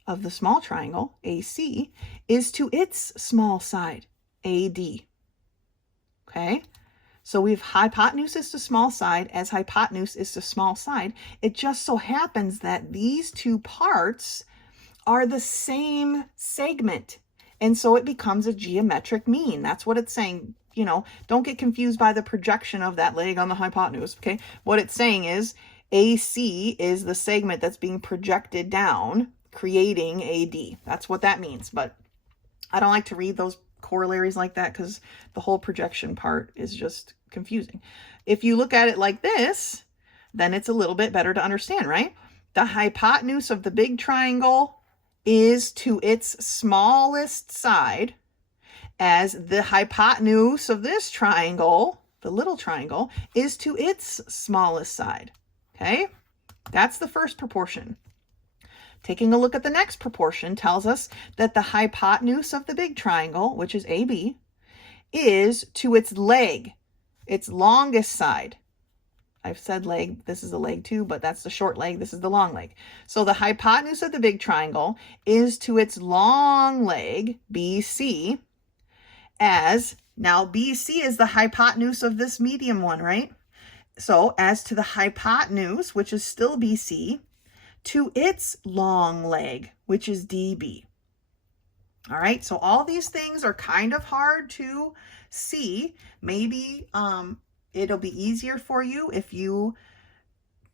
of the small triangle, AC, is to its small side, AD, okay? So we have hypotenuse is to small side as hypotenuse is to small side. It just so happens that these two parts are the same segment. And so it becomes a geometric mean. That's what it's saying. You know, don't get confused by the projection of that leg on the hypotenuse, okay? What it's saying is AC is the segment that's being projected down, creating AD. That's what that means. But I don't like to read those corollaries like that because the whole projection part is just confusing. If you look at it like this, then it's a little bit better to understand, right? The hypotenuse of the big triangle is to its smallest side as the hypotenuse of this triangle, the little triangle, is to its smallest side. Okay, that's the first proportion. Taking a look at the next proportion tells us that the hypotenuse of the big triangle, which is AB, is to its leg, its longest side. I've said leg, this is a leg too, but that's the short leg, this is the long leg. So the hypotenuse of the big triangle is to its long leg, BC, as, now BC is the hypotenuse of this medium one, right? So as to the hypotenuse, which is still BC, to its long leg, which is DB. All right, so all these things are kind of hard to see. Maybe it'll be easier for you if you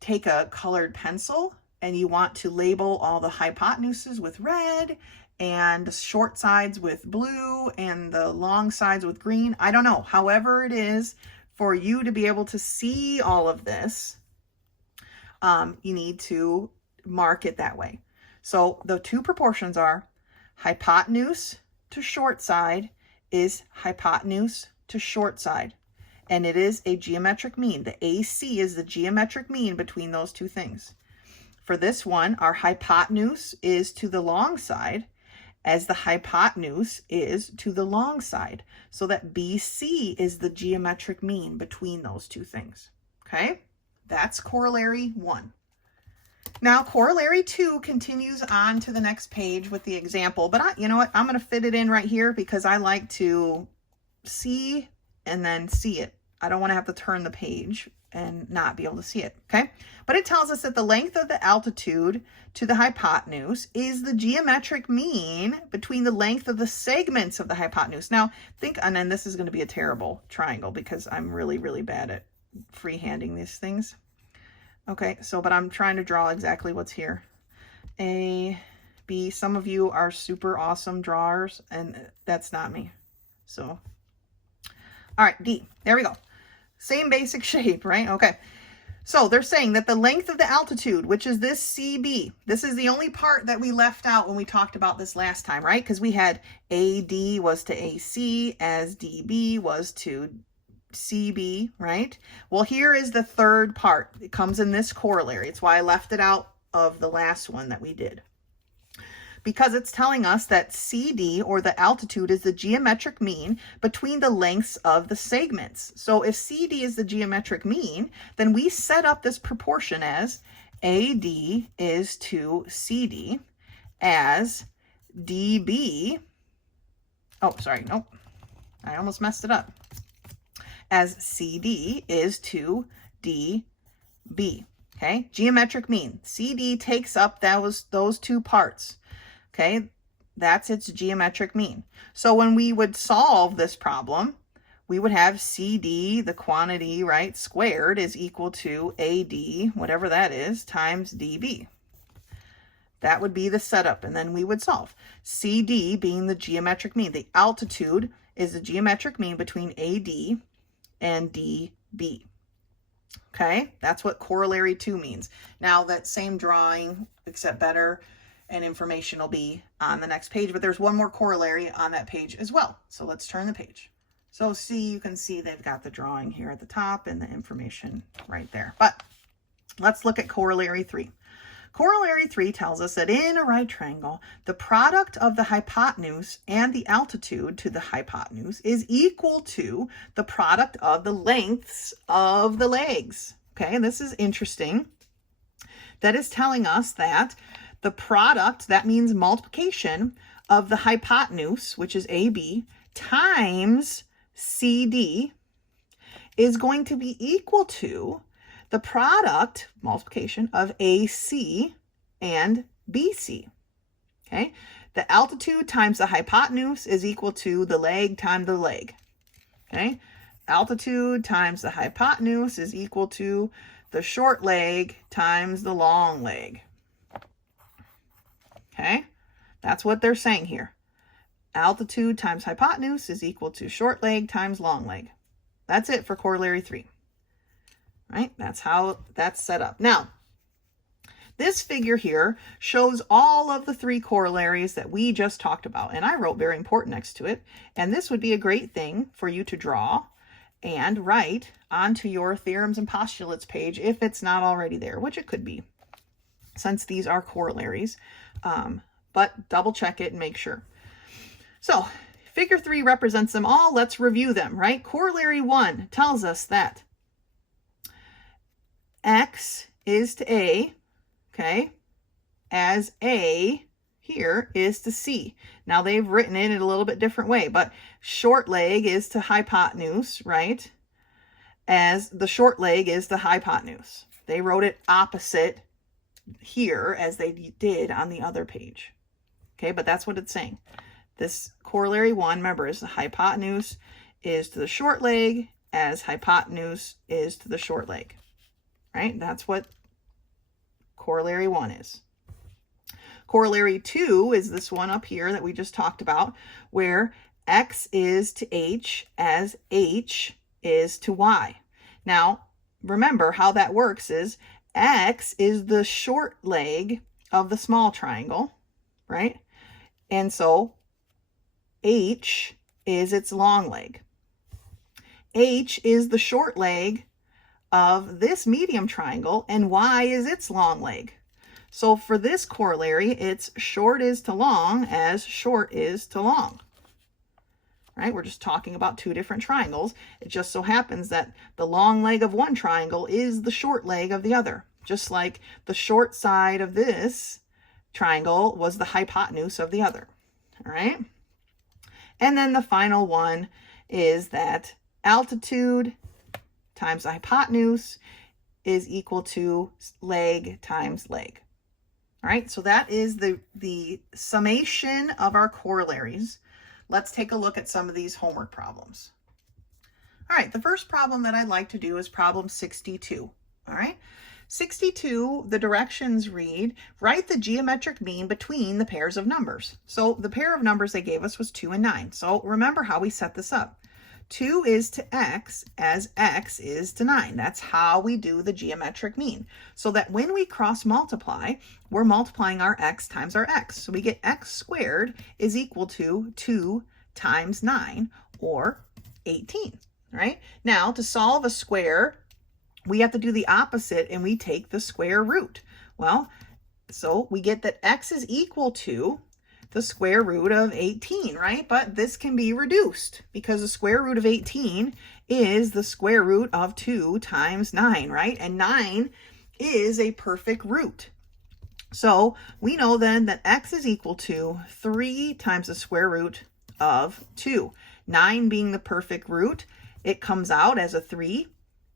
take a colored pencil and you want to label all the hypotenuses with red and the short sides with blue and the long sides with green. I don't know. However it is, for you to be able to see all of this, you need to mark it that way. So the two proportions are hypotenuse to short side is hypotenuse to short side. And it is a geometric mean. The AC is the geometric mean between those two things. For this one, our hypotenuse is to the long side as the hypotenuse is to the long side. So that BC is the geometric mean between those two things. Okay, that's corollary 1. Now, corollary 2 continues on to the next page with the example, but you know what? I'm going to fit it in right here because I like to see and then see it. I don't want to have to turn the page and not be able to see it, okay? But it tells us that the length of the altitude to the hypotenuse is the geometric mean between the length of the segments of the hypotenuse. Now, think, and then this is going to be a terrible triangle because I'm really, really bad at freehanding these things. Okay, so, but I'm trying to draw exactly what's here. A, B, some of you are super awesome drawers, and that's not me. So, all right, D, there we go. Same basic shape, right? Okay. So they're saying that the length of the altitude, which is this CB, this is the only part that we left out when we talked about this last time, right? Because we had AD was to AC as DB was to CB, right? Well, here is the third part. It comes in this corollary. It's why I left it out of the last one that we did. Because it's telling us that CD, or the altitude, is the geometric mean between the lengths of the segments. So if CD is the geometric mean, then we set up this proportion as AD is to CD as DB. Oh, sorry, nope. I almost messed it up. As CD is to DB. Okay, geometric mean. CD takes up those two parts. Okay, that's its geometric mean. So when we would solve this problem, we would have CD, the quantity, right, squared is equal to AD, whatever that is, times DB. That would be the setup, and then we would solve. CD being the geometric mean. The altitude is the geometric mean between AD and DB. Okay, that's what corollary 2 means. Now that same drawing, except better, and information will be on the next page, but there's one more corollary on that page as well. So let's turn the page. So see, you can see they've got the drawing here at the top and the information right there. But let's look at corollary 3. Corollary 3 tells us that in a right triangle, the product of the hypotenuse and the altitude to the hypotenuse is equal to the product of the lengths of the legs. Okay, this is interesting. That is telling us that the product, that means multiplication, of the hypotenuse, which is AB, times CD is going to be equal to the product, multiplication, of AC and BC. Okay, the altitude times the hypotenuse is equal to the leg times the leg. Okay, altitude times the hypotenuse is equal to the short leg times the long leg. Okay, that's what they're saying here. Altitude times hypotenuse is equal to short leg times long leg. That's it for corollary 3. Right? That's how that's set up. Now, this figure here shows all of the 3 corollaries that we just talked about. And I wrote very important next to it. And this would be a great thing for you to draw and write onto your theorems and postulates page if it's not already there, which it could be, since these are corollaries. But double check it and make sure. So figure 3 represents them all. Let's review them, right? Corollary 1 tells us that X is to A, okay, as A here is to C. Now they've written it in a little bit different way, but short leg is to hypotenuse, right, as the short leg is to hypotenuse. They wrote it opposite here as they did on the other page. Okay, but that's what it's saying. This corollary 1, remember, is the hypotenuse is to the short leg as hypotenuse is to the short leg. Right? That's what corollary 1 is. Corollary 2 is this one up here that we just talked about, where X is to H as H is to Y. Now, remember how that works is X is the short leg of the small triangle, right? And so H is its long leg. H is the short leg of this medium triangle, and Y is its long leg. So for this corollary, it's short is to long as short is to long. Right? We're just talking about 2 different triangles. It just so happens that the long leg of one triangle is the short leg of the other. Just like the short side of this triangle was the hypotenuse of the other. All right? And then the final one is that altitude times the hypotenuse is equal to leg times leg. All right, so that is the summation of our corollaries. Let's take a look at some of these homework problems. All right, the first problem that I'd like to do is problem 62. All right, 62, the directions read, write the geometric mean between the pairs of numbers. So the pair of numbers they gave us was 2 and 9. So remember how we set this up. 2 is to X as X is to 9. That's how we do the geometric mean. So that when we cross multiply, we're multiplying our X times our X. So we get X squared is equal to 2 times 9, or 18, right? Now, to solve a square, we have to do the opposite, and we take the square root. Well, so we get that X is equal to the square root of 18, right? But this can be reduced because the square root of 18 is the square root of 2 times 9, right? And 9 is a perfect root. So we know then that X is equal to 3 times the square root of 2. 9 being the perfect root, it comes out as a 3,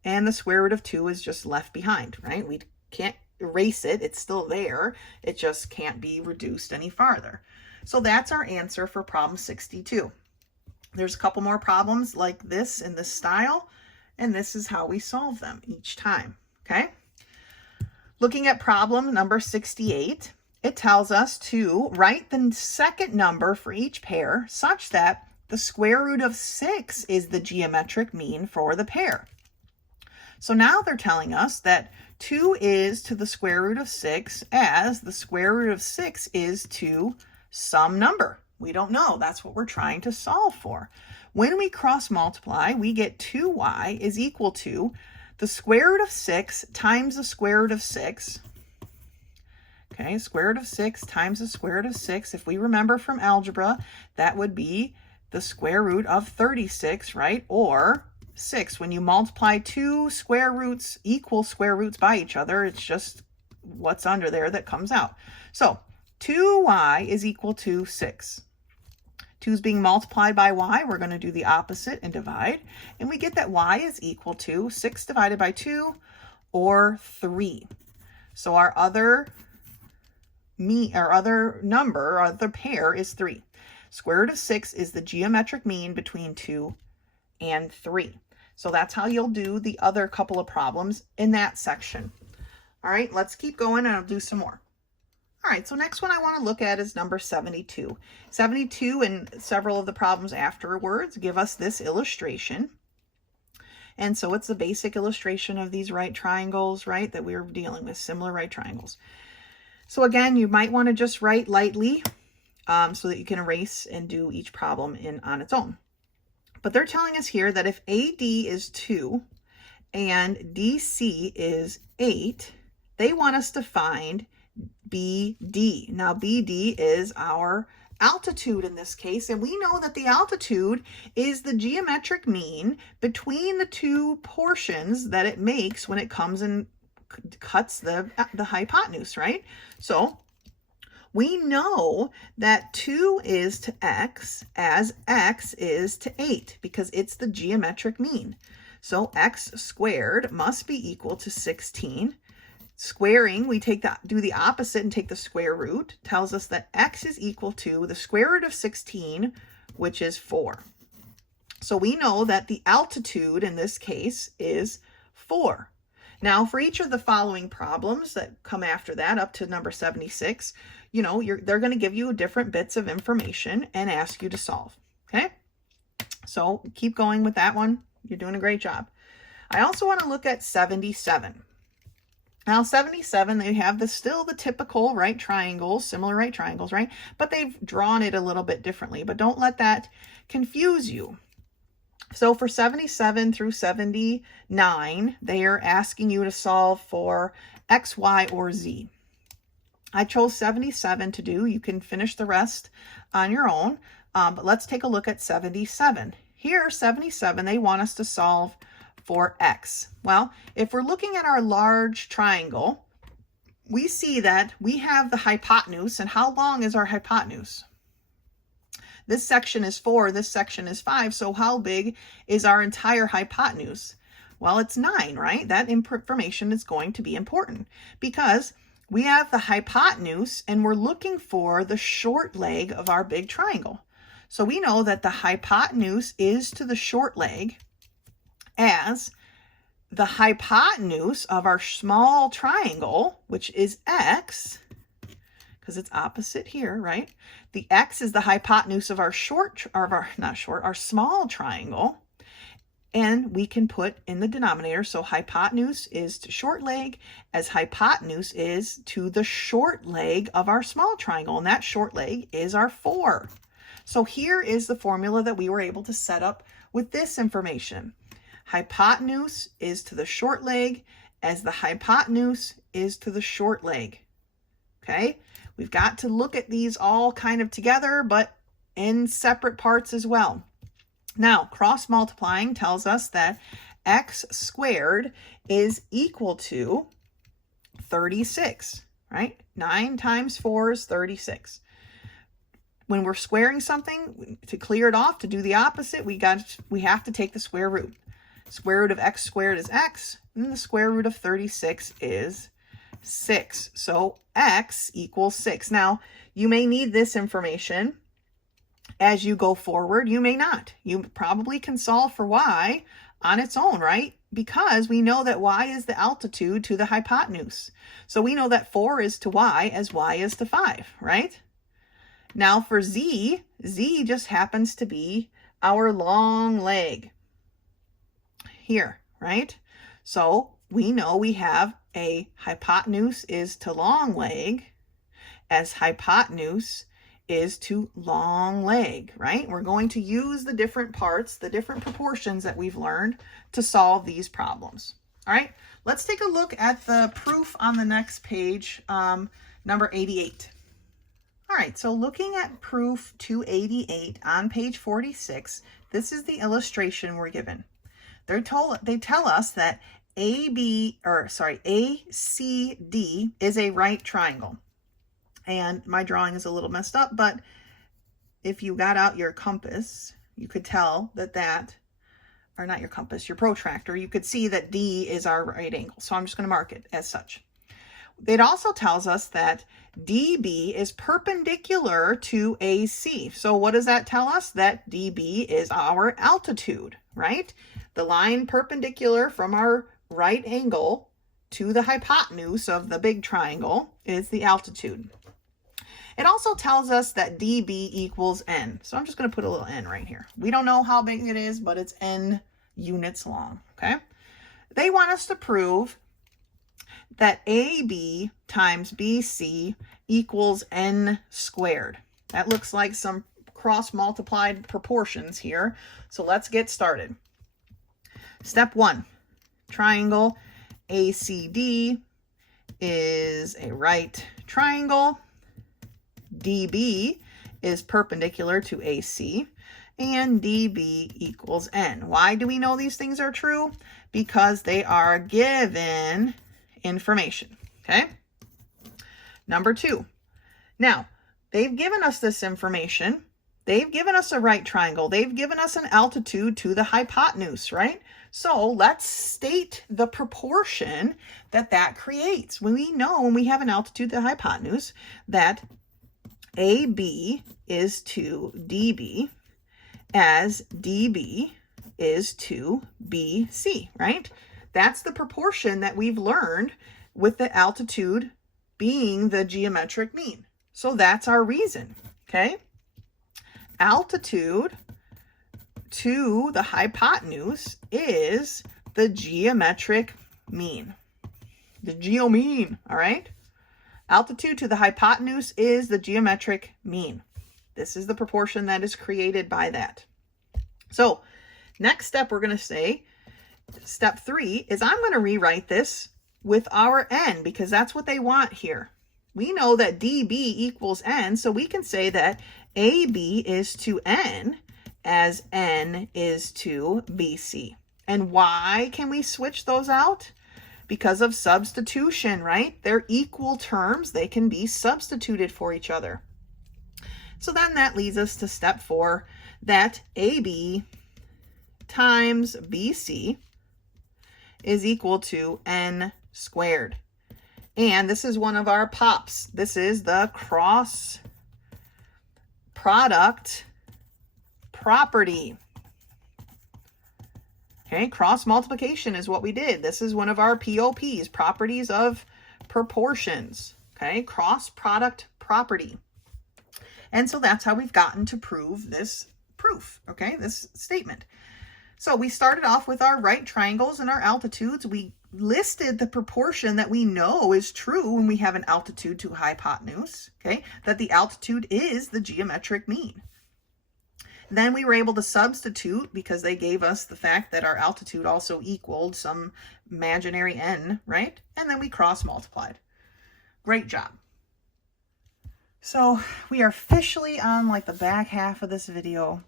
and the square root of 2 is just left behind, right? We can't erase it. It's still there. It just can't be reduced any farther. So that's our answer for problem 62. There's a couple more problems like this in this style, and this is how we solve them each time, okay? Looking at problem number 68, it tells us to write the second number for each pair such that the square root of 6 is the geometric mean for the pair. So now they're telling us that 2 is to the square root of 6 as the square root of 6 is to some number. We don't know. That's what we're trying to solve for. When we cross multiply, we get 2y is equal to the square root of 6 times the square root of 6. Okay, square root of 6 times the square root of 6. If we remember from algebra, that would be the square root of 36, right? Or 6. When you multiply 2 square roots, equal square roots by each other, it's just what's under there that comes out. So 2y is equal to 6. 2 is being multiplied by y. We're going to do the opposite and divide. And we get that y is equal to 6 divided by 2, or 3. So our other number, our other pair, is 3. Square root of 6 is the geometric mean between 2 and 3. So that's how you'll do the other couple of problems in that section. All right, let's keep going and I'll do some more. All right, so next one I want to look at is number 72. 72 and several of the problems afterwards give us this illustration. And so it's the basic illustration of these right triangles, right, that we're dealing with, similar right triangles. So again, you might want to just write lightly so that you can erase and do each problem on its own. But they're telling us here that if AD is 2 and DC is 8, they want us to find BD. Now BD is our altitude in this case, and we know that the altitude is the geometric mean between the two portions that it makes when it comes and cuts the hypotenuse, right? So we know that 2 is to x as x is to 8 because it's the geometric mean. So x squared must be equal to 16. Squaring, we do the opposite and take the square root, tells us that x is equal to the square root of 16, which is 4. So we know that the altitude in this case is 4. Now, for each of the following problems that come after that, up to number 76, you know, they're going to give you different bits of information and ask you to solve, okay? So keep going with that one. You're doing a great job. I also want to look at 77. Now, 77, they have still the typical right triangles, similar right triangles, right? But they've drawn it a little bit differently, but don't let that confuse you. So for 77 through 79, they are asking you to solve for x, y, or z. I chose 77 to do. You can finish the rest on your own, but let's take a look at 77. Here, 77, they want us to solve for x. Well, if we're looking at our large triangle, we see that we have the hypotenuse, and how long is our hypotenuse? This section is 4, this section is 5, so how big is our entire hypotenuse? Well, it's 9, right? That information is going to be important because we have the hypotenuse and we're looking for the short leg of our big triangle. So we know that the hypotenuse is to the short leg as the hypotenuse of our small triangle, which is x, because it's opposite here, right? The x is the hypotenuse of our our small triangle, and we can put in the denominator. So hypotenuse is to short leg as hypotenuse is to the short leg of our small triangle, and that short leg is our 4. So here is the formula that we were able to set up with this information. Hypotenuse is to the short leg as the hypotenuse is to the short leg. Okay, we've got to look at these all kind of together, but in separate parts as well. Now, cross multiplying tells us that x squared is equal to 36, right? 9 times 4 is 36. When we're squaring something, to clear it off, to do the opposite, we have to take the square root. Square root of x squared is x, and the square root of 36 is 6. So x equals 6. Now, you may need this information as you go forward. You may not. You probably can solve for y on its own, right? Because we know that y is the altitude to the hypotenuse. So we know that 4 is to y as y is to 5, right? Now for z, z just happens to be our long leg here, right? So we know we have a hypotenuse is to long leg as hypotenuse is to long leg, right? We're going to use the different parts, the different proportions that we've learned to solve these problems. All right, let's take a look at the proof on the next page, number 88. All right, so looking at proof 288 on page 46, this is the illustration we're given. They tell us that ACD is a right triangle. And my drawing is a little messed up, but if you got out your compass, you could tell that, or not your compass, your protractor, you could see that D is our right angle. So I'm just going to mark it as such. It also tells us that DB is perpendicular to AC. So what does that tell us? That DB is our altitude, right? The line perpendicular from our right angle to the hypotenuse of the big triangle is the altitude. It also tells us that DB equals N. So I'm just going to put a little N right here. We don't know how big it is, but it's N units long, okay? They want us to prove that AB times BC equals N squared. That looks like some cross-multiplied proportions here. So let's get started. Step 1, triangle ACD is a right triangle. DB is perpendicular to AC, and DB equals N. Why do we know these things are true? Because they are given information, okay? Number 2. Now, they've given us this information. They've given us a right triangle. They've given us an altitude to the hypotenuse, right? So let's state the proportion that creates. We know when we have an altitude to the hypotenuse that AB is to DB as DB is to BC, right? That's the proportion that we've learned with the altitude being the geometric mean. So that's our reason, okay? Altitude to the hypotenuse is the geometric mean. The geo mean, all right? Altitude to the hypotenuse is the geometric mean. This is the proportion that is created by that. So next step we're going to say, step 3, is I'm going to rewrite this with our N because that's what they want here. We know that DB equals N, so we can say that AB is to N as N is to BC. And why can we switch those out? Because of substitution, right? They're equal terms. They can be substituted for each other. So then that leads us to step 4, that AB times BC is equal to N squared. And this is one of our POPs. This is the cross product property. Okay, cross multiplication is what we did. This is one of our POPs, properties of proportions. Okay, cross product property. And so that's how we've gotten to prove this proof, okay, this statement. So we started off with our right triangles and our altitudes. We listed the proportion that we know is true when we have an altitude to hypotenuse, okay, that the altitude is the geometric mean. Then we were able to substitute because they gave us the fact that our altitude also equaled some imaginary n, right? And then we cross multiplied. Great job. So we are officially on like the back half of this video.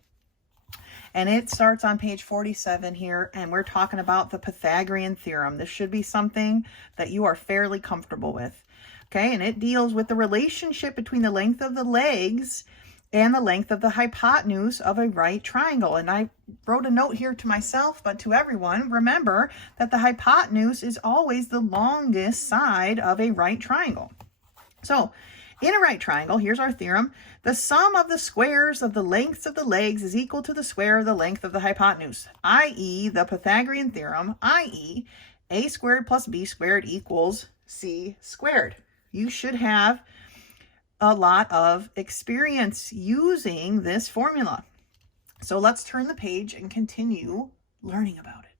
And it starts on page 47 here, and we're talking about the Pythagorean theorem. This should be something that you are fairly comfortable with, okay? And it deals with the relationship between the length of the legs and the length of the hypotenuse of a right triangle. And I wrote a note here to myself, but to everyone, remember that the hypotenuse is always the longest side of a right triangle. So in a right triangle, here's our theorem. The sum of the squares of the lengths of the legs is equal to the square of the length of the hypotenuse, i.e. the Pythagorean theorem, i.e. a squared plus b squared equals c squared. You should have a lot of experience using this formula. So let's turn the page and continue learning about it.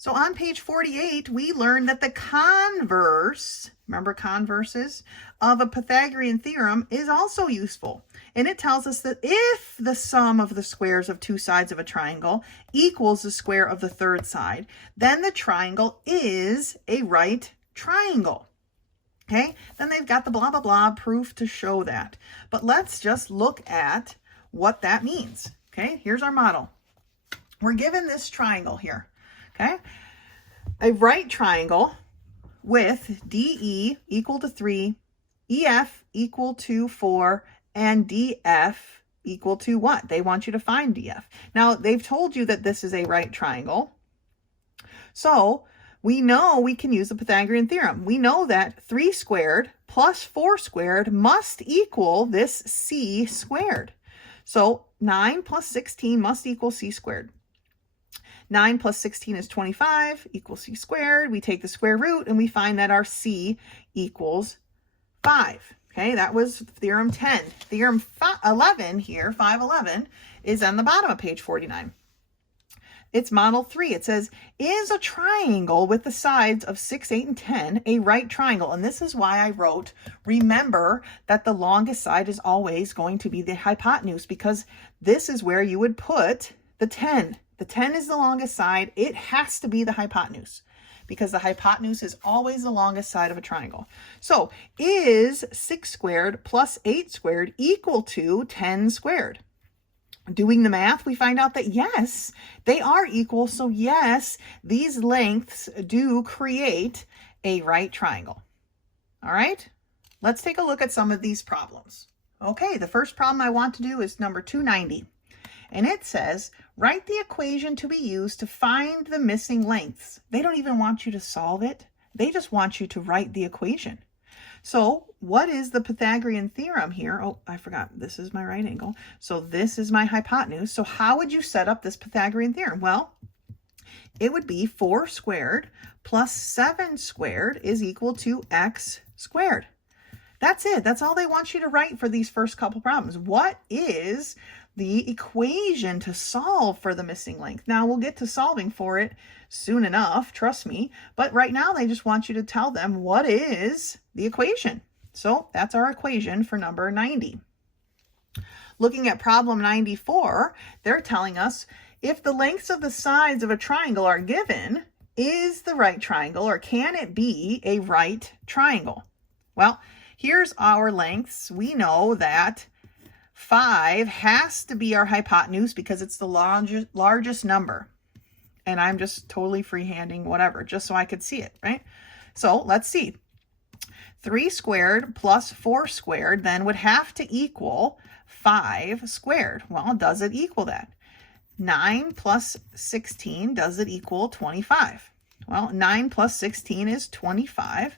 So on page 48, we learned that the converse, remember converses, of a Pythagorean theorem is also useful. And it tells us that if the sum of the squares of two sides of a triangle equals the square of the third side, then the triangle is a right triangle. Okay, then they've got the blah, blah, blah proof to show that. But let's just look at what that means. Okay, here's our model. We're given this triangle here. Okay, a right triangle with DE equal to 3, EF equal to 4, and DF equal to what? They want you to find DF. Now, they've told you that this is a right triangle. So we know we can use the Pythagorean theorem. We know that 3 squared plus 4 squared must equal this c squared. So 9 plus 16 must equal c squared. 9 plus 16 is 25 equals c squared. We take the square root and we find that our c equals 5. Okay, that was theorem 10. Theorem 11 here, 511, is on the bottom of page 49. It's model 3. It says, is a triangle with the sides of 6, 8, and 10 a right triangle? And this is why I wrote, remember that the longest side is always going to be the hypotenuse, because this is where you would put the 10. The 10 is the longest side. It has to be the hypotenuse, because the hypotenuse is always the longest side of a triangle. So is 6 squared plus 8 squared equal to 10 squared? Doing the math, we find out that yes, they are equal. So yes, these lengths do create a right triangle. All right, let's take a look at some of these problems. Okay, the first problem I want to do is number 290. And it says, write the equation to be used to find the missing lengths. They don't even want you to solve it. They just want you to write the equation. So what is the Pythagorean theorem here? Oh, I forgot. This is my right angle. So this is my hypotenuse. So how would you set up this Pythagorean theorem? Well, it would be 4 squared plus 7 squared is equal to x squared. That's it. That's all they want you to write for these first couple problems. What is the equation to solve for the missing length? Now we'll get to solving for it soon enough, trust me, but right now they just want you to tell them what is the equation. So that's our equation for number 90. Looking at problem 94, they're telling us if the lengths of the sides of a triangle are given, is the right triangle, or can it be a right triangle? Well, here's our lengths. We know that 5 has to be our hypotenuse because it's the largest number. And I'm just totally freehanding whatever, just so I could see it, right? So let's see. 3 squared plus 4 squared then would have to equal 5 squared. Well, does it equal that? 9 plus 16, does it equal 25? Well, 9 plus 16 is 25.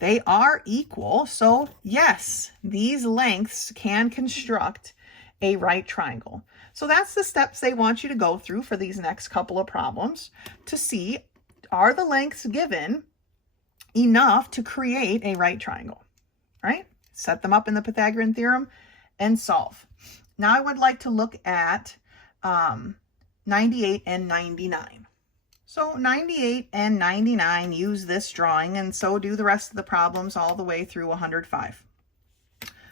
They are equal, so yes, these lengths can construct a right triangle. So that's the steps they want you to go through for these next couple of problems to see, are the lengths given enough to create a right triangle, right? Set them up in the Pythagorean theorem and solve. Now I would like to look at 98 and 99. So 98 and 99 use this drawing, and so do the rest of the problems all the way through 105.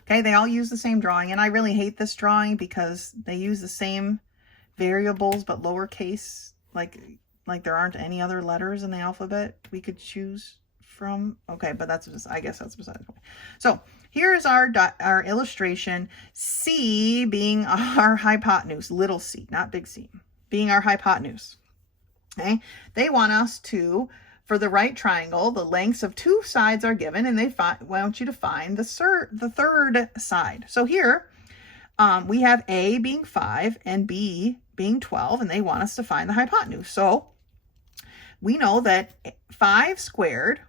Okay, they all use the same drawing, and I really hate this drawing because they use the same variables but lowercase, like there aren't any other letters in the alphabet we could choose from. Okay, but that's just, I guess that's beside the point. So here's our illustration, C being our hypotenuse, little c, not big C, being our hypotenuse. Okay, they want us to, for the right triangle, the lengths of 2 sides are given, and they want you to find the third side. So here we have A being 5 and B being 12, and they want us to find the hypotenuse. So we know that 5 squared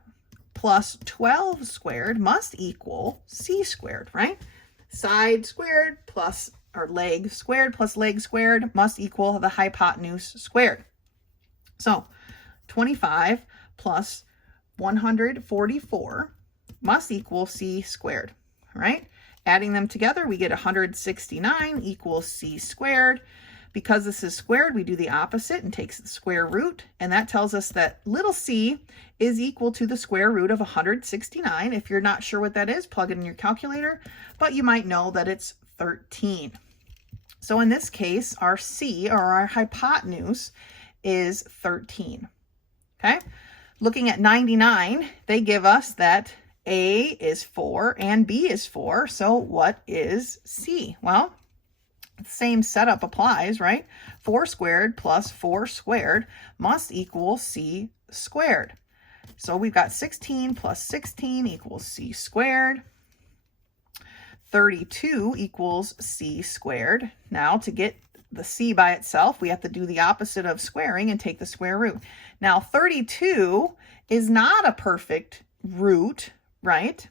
plus 12 squared must equal c squared, right? Side squared plus, or leg squared plus leg squared must equal the hypotenuse squared. So 25 plus 144 must equal c squared, right? Adding them together, we get 169 equals c squared. Because this is squared, we do the opposite and takes the square root, and that tells us that little c is equal to the square root of 169. If you're not sure what that is, plug it in your calculator, but you might know that it's 13. So in this case, our c, or our hypotenuse, is 13. Okay, looking at 99, they give us that A is 4 and B is 4. So what is C? Well, the same setup applies, right? 4 squared plus 4 squared must equal C squared. So we've got 16 plus 16 equals C squared. 32 equals c squared. Now to get the c by itself, we have to do the opposite of squaring and take the square root. Now 32 is not a perfect root, right?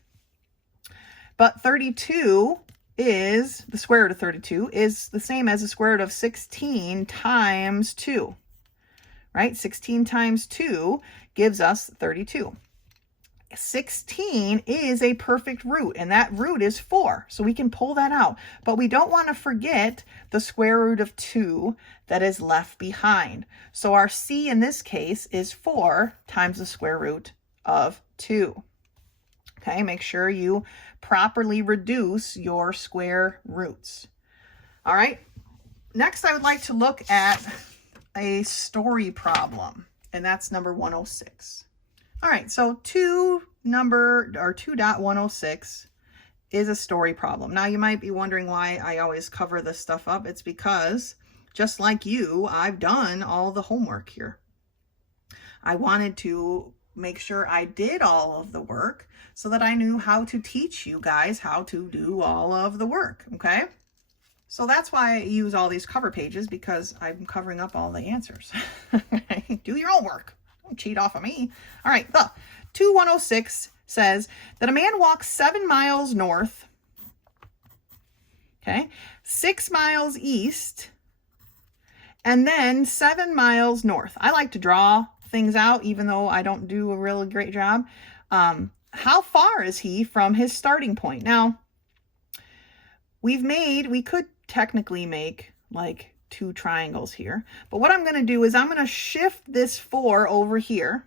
But 32 is, the square root of 32 is the same as the square root of 16 times 2, right? 16 times 2 gives us 32. 16 is a perfect root, and that root is 4, so we can pull that out. But we don't want to forget the square root of 2 that is left behind. So our c in this case is 4 times the square root of 2. Okay, make sure you properly reduce your square roots. All right, next I would like to look at a story problem, and that's number 106. All right, so 2.106 is a story problem. Now you might be wondering why I always cover this stuff up. It's because, just like you, I've done all the homework here. I wanted to make sure I did all of the work so that I knew how to teach you guys how to do all of the work, okay? So that's why I use all these cover pages, because I'm covering up all the answers. Do your own work. Don't cheat off of me. All right, the 2.106 says that a man walks 7 miles north, okay, 6 miles east, and then 7 miles north. I like to draw things out, even though I don't do a really great job. How far is he from his starting point? Now, we could technically make like 2 triangles here, but what I'm going to do is I'm going to shift this 4 over here.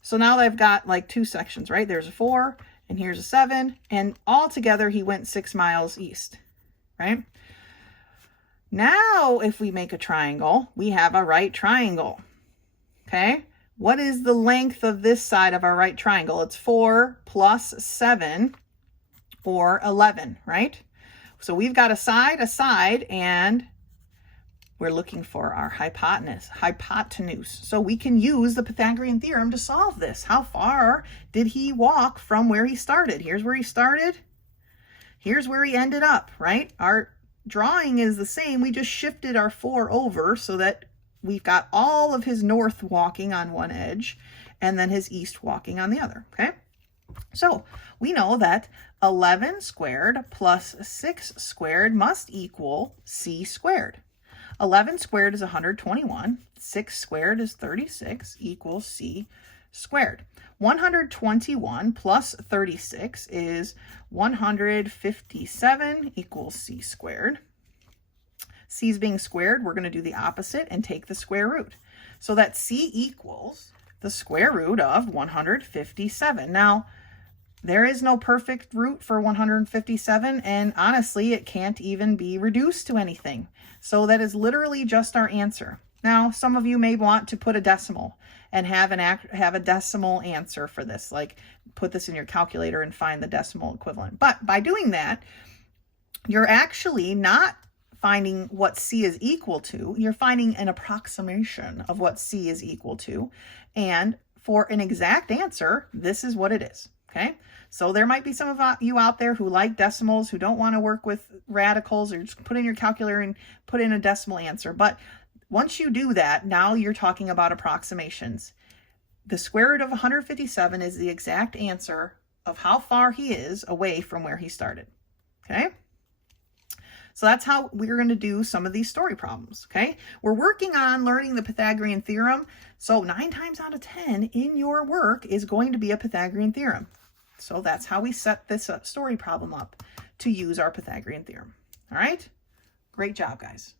So now I've got like 2 sections, right? There's a 4 and here's a 7, and all together he went 6 miles east, right? Now if we make a triangle, we have a right triangle. Okay, what is the length of this side of our right triangle? It's 4 plus 7, or 11, right? So we've got a side, and we're looking for our hypotenuse. So we can use the Pythagorean theorem to solve this. How far did he walk from where he started? Here's where he started. Here's where he ended up, right? Our drawing is the same. We just shifted our 4 over so that we've got all of his north walking on one edge and then his east walking on the other, okay? So we know that 11 squared plus 6 squared must equal c squared. 11 squared is 121. 6 squared is 36 equals c squared. 121 plus 36 is 157 equals c squared. C's being squared, we're going to do the opposite and take the square root. So that c equals the square root of 157. Now, there is no perfect root for 157, and honestly, it can't even be reduced to anything. So that is literally just our answer. Now, some of you may want to put a decimal and have a decimal answer for this, like put this in your calculator and find the decimal equivalent. But by doing that, you're actually not finding what c is equal to. You're finding an approximation of what c is equal to. And for an exact answer, this is what it is. Okay, so there might be some of you out there who like decimals, who don't want to work with radicals, or just put in your calculator and put in a decimal answer. But once you do that, now you're talking about approximations. The square root of 157 is the exact answer of how far he is away from where he started. Okay, so that's how we're going to do some of these story problems. Okay, we're working on learning the Pythagorean theorem. So 9 times out of 10 in your work is going to be a Pythagorean theorem. So that's how we set this story problem up, to use our Pythagorean theorem. All right, great job, guys.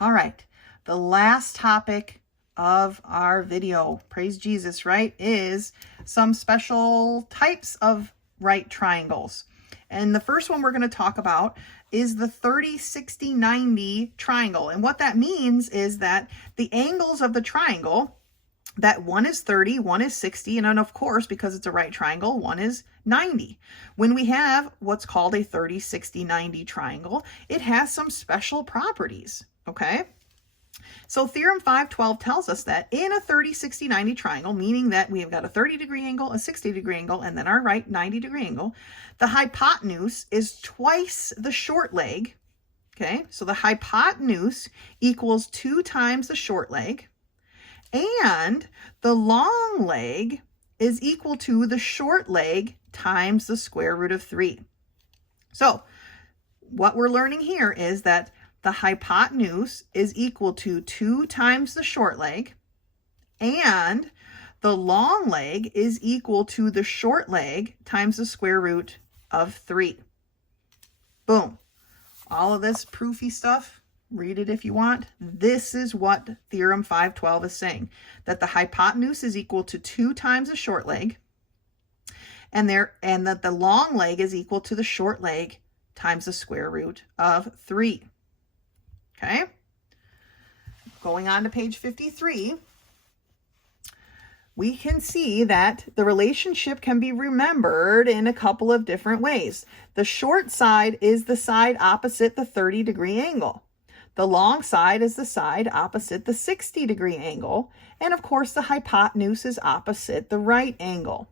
All right, the last topic of our video, praise Jesus, right, is some special types of right triangles. And the first one we're going to talk about is the 30, 60, 90 triangle. And what that means is that the angles of the triangle, that one is 30, one is 60, and then of course, because it's a right triangle, one is 90. When we have what's called a 30, 60, 90 triangle, it has some special properties, okay? So theorem 512 tells us that in a 30, 60, 90 triangle, meaning that we have got a 30-degree angle, a 60-degree angle, and then our right 90-degree angle, the hypotenuse is twice the short leg. Okay, so the hypotenuse equals 2 times the short leg, and the long leg is equal to the short leg times the square root of 3. So what we're learning here is that the hypotenuse is equal to 2 times the short leg, and the long leg is equal to the short leg times the square root of 3. Boom. All of this proofy stuff, read it if you want. This is what theorem 512 is saying, that the hypotenuse is equal to 2 times the short leg, and that the long leg is equal to the short leg times the square root of 3. Okay, going on to page 53, we can see that the relationship can be remembered in a couple of different ways. The short side is the side opposite the 30-degree angle. The long side is the side opposite the 60-degree angle. And of course, the hypotenuse is opposite the right angle.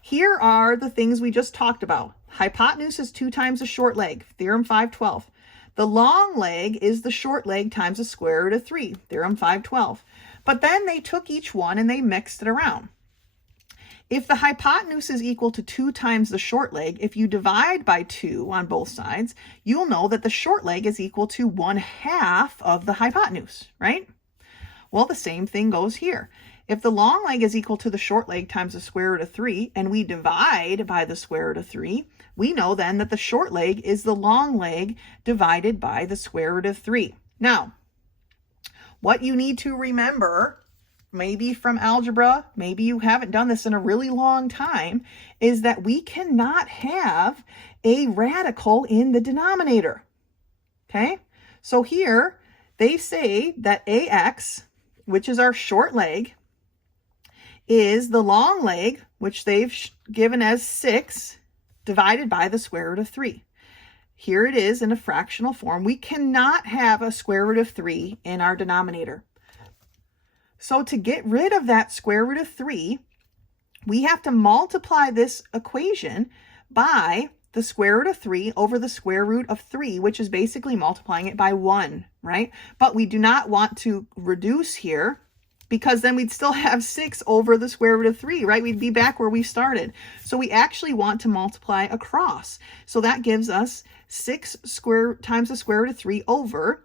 Here are the things we just talked about. Hypotenuse is 2 times the short leg, theorem 512. The long leg is the short leg times the square root of 3, theorem 512. But then they took each one and they mixed it around. If the hypotenuse is equal to 2 times the short leg, if you divide by 2 on both sides, you'll know that the short leg is equal to 1/2 of the hypotenuse, right? Well, the same thing goes here. If the long leg is equal to the short leg times the square root of 3, and we divide by the square root of 3, we know then that the short leg is the long leg divided by the square root of 3. Now, what you need to remember, maybe from algebra, maybe you haven't done this in a really long time, is that we cannot have a radical in the denominator. Okay? So here, they say that AX, which is our short leg, is the long leg, which they've given as 6, divided by the square root of 3. Here it is in a fractional form. We cannot have a square root of 3 in our denominator. So to get rid of that square root of 3, we have to multiply this equation by the square root of 3 over the square root of 3, which is basically multiplying it by 1, right? But we do not want to reduce here, because then we'd still have 6 over the square root of 3, right? We'd be back where we started. So we actually want to multiply across. So that gives us 6 times the square root of 3 over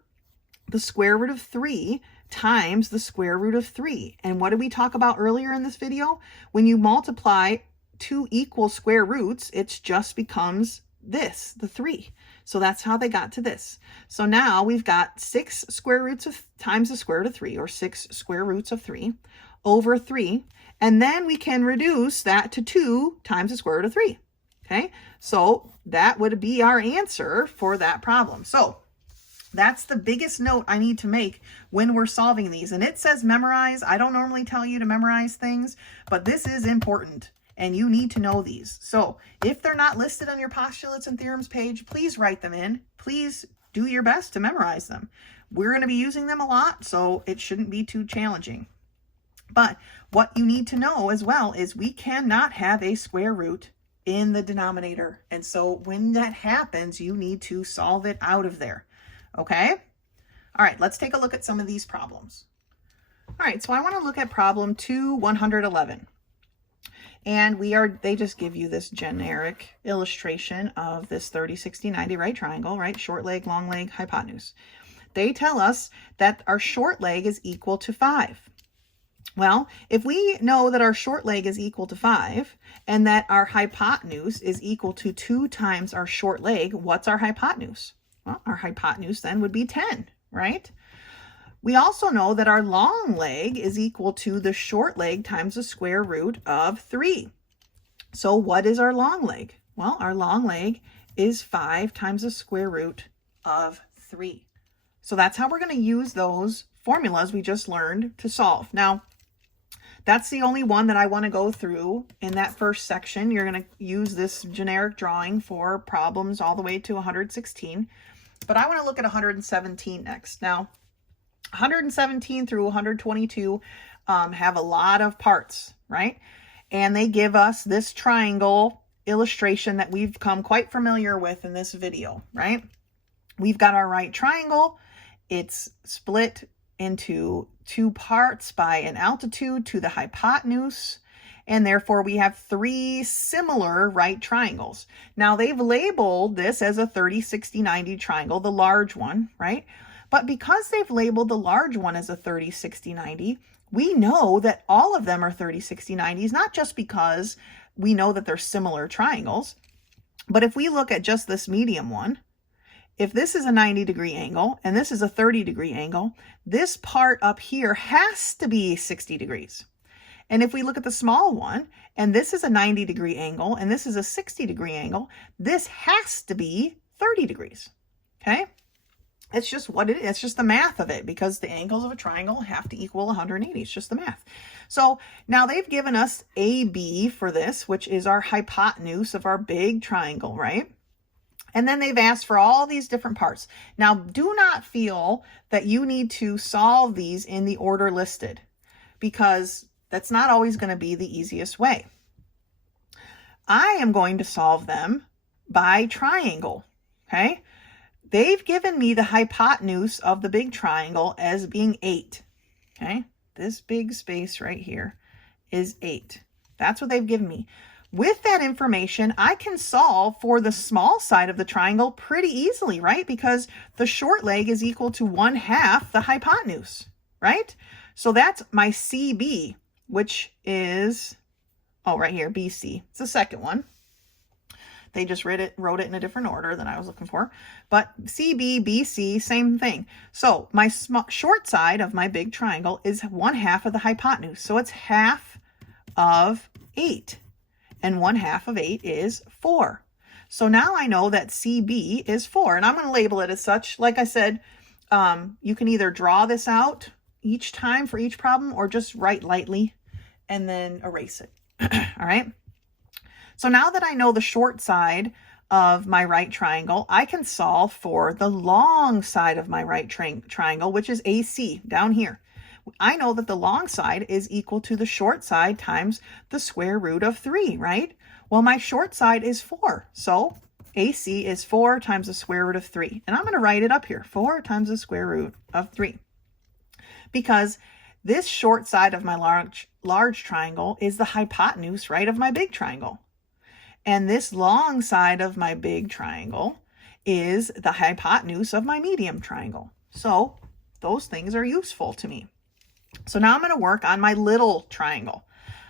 the square root of 3 times the square root of 3. And what did we talk about earlier in this video? When you multiply 2 equal square roots, it just becomes this, the 3. So that's how they got to this. So now we've got 6 square roots of times the square root of 3, or 6 square roots of 3 over 3. And then we can reduce that to 2 times the square root of 3. Okay, so that would be our answer for that problem. So that's the biggest note I need to make when we're solving these. And it says memorize. I don't normally tell you to memorize things, but this is important and you need to know these. So if they're not listed on your postulates and theorems page, please write them in. Please do your best to memorize them. We're going to be using them a lot, so it shouldn't be too challenging. But what you need to know as well is we cannot have a square root in the denominator. And so when that happens, you need to solve it out of there. Okay? All right, let's take a look at some of these problems. All right, so I want to look at problem 2-111. And they just give you this generic illustration of this 30, 60, 90 right triangle, right? Short leg, long leg, hypotenuse. They tell us that our short leg is equal to 5. Well, if we know that our short leg is equal to 5 and that our hypotenuse is equal to 2 times our short leg, what's our hypotenuse? Well, our hypotenuse then would be 10, right? We also know that our long leg is equal to the short leg times the square root of 3. So what is our long leg? Well, our long leg is 5 times the square root of 3. So that's how we're going to use those formulas we just learned to solve. Now, that's the only one that I want to go through in that first section. You're going to use this generic drawing for problems all the way to 116. But I want to look at 117 next. Now, 117 through 122 have a lot of parts, right? And they give us this triangle illustration that we've come quite familiar with in this video, right? We've got our right triangle. It's split into two parts by an altitude to the hypotenuse, and therefore we have three similar right triangles. Now they've labeled this as a 30, 60, 90 triangle, the large one, right? But because they've labeled the large one as a 30, 60, 90, we know that all of them are 30, 60, 90s, not just because we know that they're similar triangles, but if we look at just this medium one, if this is a 90-degree angle and this is a 30-degree angle, this part up here has to be 60 degrees. And if we look at the small one, and this is a 90-degree angle and this is a 60-degree angle, this has to be 30 degrees, okay? It's just what it is. It's just the math of it, because the angles of a triangle have to equal 180. It's just the math. So now they've given us AB for this, which is our hypotenuse of our big triangle, right? And then they've asked for all these different parts. Now, do not feel that you need to solve these in the order listed, because that's not always going to be the easiest way. I am going to solve them by triangle, okay? They've given me the hypotenuse of the big triangle as being 8, okay? This big space right here is 8. That's what they've given me. With that information, I can solve for the small side of the triangle pretty easily, right? Because the short leg is equal to 1/2 the hypotenuse, right? So that's my CB, which is, oh, right here, BC. It's the second one. They just wrote it in a different order than I was looking for. But CB, BC, same thing. So my short side of my big triangle is 1/2 of the hypotenuse. So it's half of 8. And 1/2 of 8 is 4. So now I know that CB is 4. And I'm going to label it as such. Like I said, you can either draw this out each time for each problem, or just write lightly and then erase it. All right. So now that I know the short side of my right triangle, I can solve for the long side of my right triangle, which is AC down here. I know that the long side is equal to the short side times the square root of 3, right? Well, my short side is 4. So AC is 4 times the square root of 3. And I'm going to write it up here, 4 times the square root of 3. Because this short side of my large triangle is the hypotenuse, right, of my big triangle. And this long side of my big triangle is the hypotenuse of my medium triangle. So those things are useful to me. So now I'm going to work on my little triangle.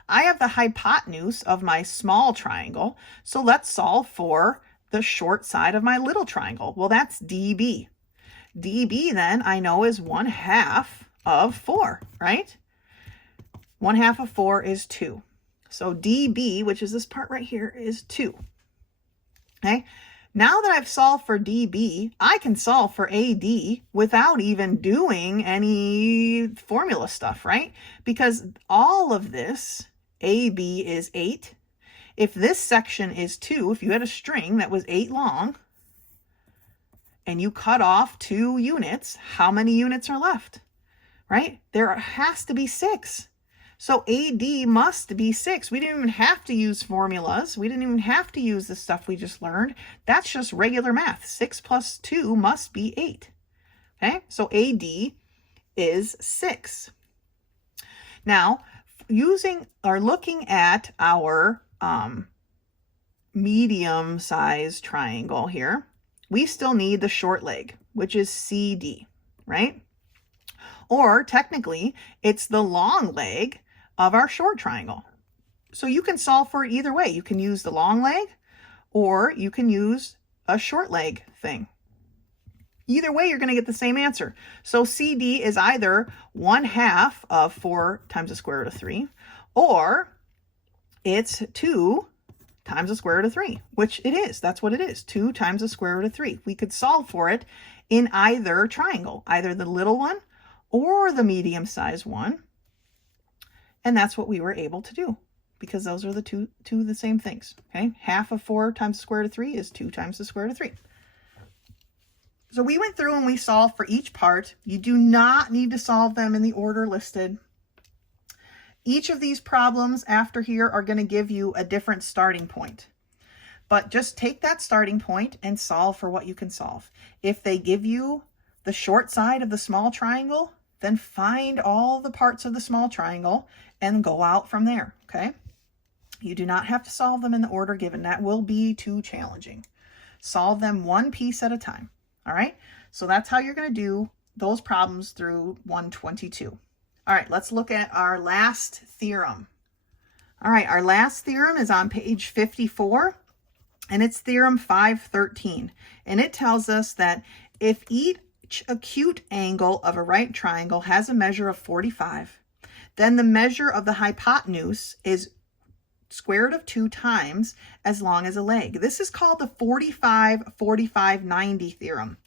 I have the hypotenuse of my small triangle. So let's solve for the short side of my little triangle. Well, that's DB. DB then I know is 1/2 of 4, right? 1/2 of 4 is 2. So DB, which is this part right here, is 2. Okay. Now that I've solved for DB, I can solve for AD without even doing any formula stuff, right? Because all of this, AB is 8. If this section is 2, if you had a string that was 8 long and you cut off 2 units, how many units are left, right? There has to be 6. So AD must be 6. We didn't even have to use formulas. We didn't even have to use the stuff we just learned. That's just regular math. 6 plus 2 must be 8. Okay, so AD is 6. Now, looking at our medium-sized triangle here, we still need the short leg, which is CD, right? Or technically, it's the long leg of our short triangle. So you can solve for it either way. You can use the long leg, or you can use a short leg thing. Either way, you're going to get the same answer. So CD is either 1/2 of 4 times the square root of 3, or it's 2 times the square root of 3, which it is. That's what it is, 2 times the square root of 3. We could solve for it in either triangle, either the little one or the medium-sized one. And that's what we were able to do, because those are the two the same things. Okay, 1/2 of 4 times the square root of 3 is 2 times the square root of 3. So we went through and we solved for each part. You do not need to solve them in the order listed. Each of these problems after here are going to give you a different starting point. But just take that starting point and solve for what you can solve. If they give you the short side of the small triangle, then find all the parts of the small triangle and go out from there, okay? You do not have to solve them in the order given. That will be too challenging. Solve them one piece at a time, all right? So that's how you're going to do those problems through 122. All right, let's look at our last theorem. All right, our last theorem is on page 54, and it's theorem 513. And it tells us that if each acute angle of a right triangle has a measure of 45, then the measure of the hypotenuse is square root of 2 times as long as a leg. This is called the 45-45-90 theorem.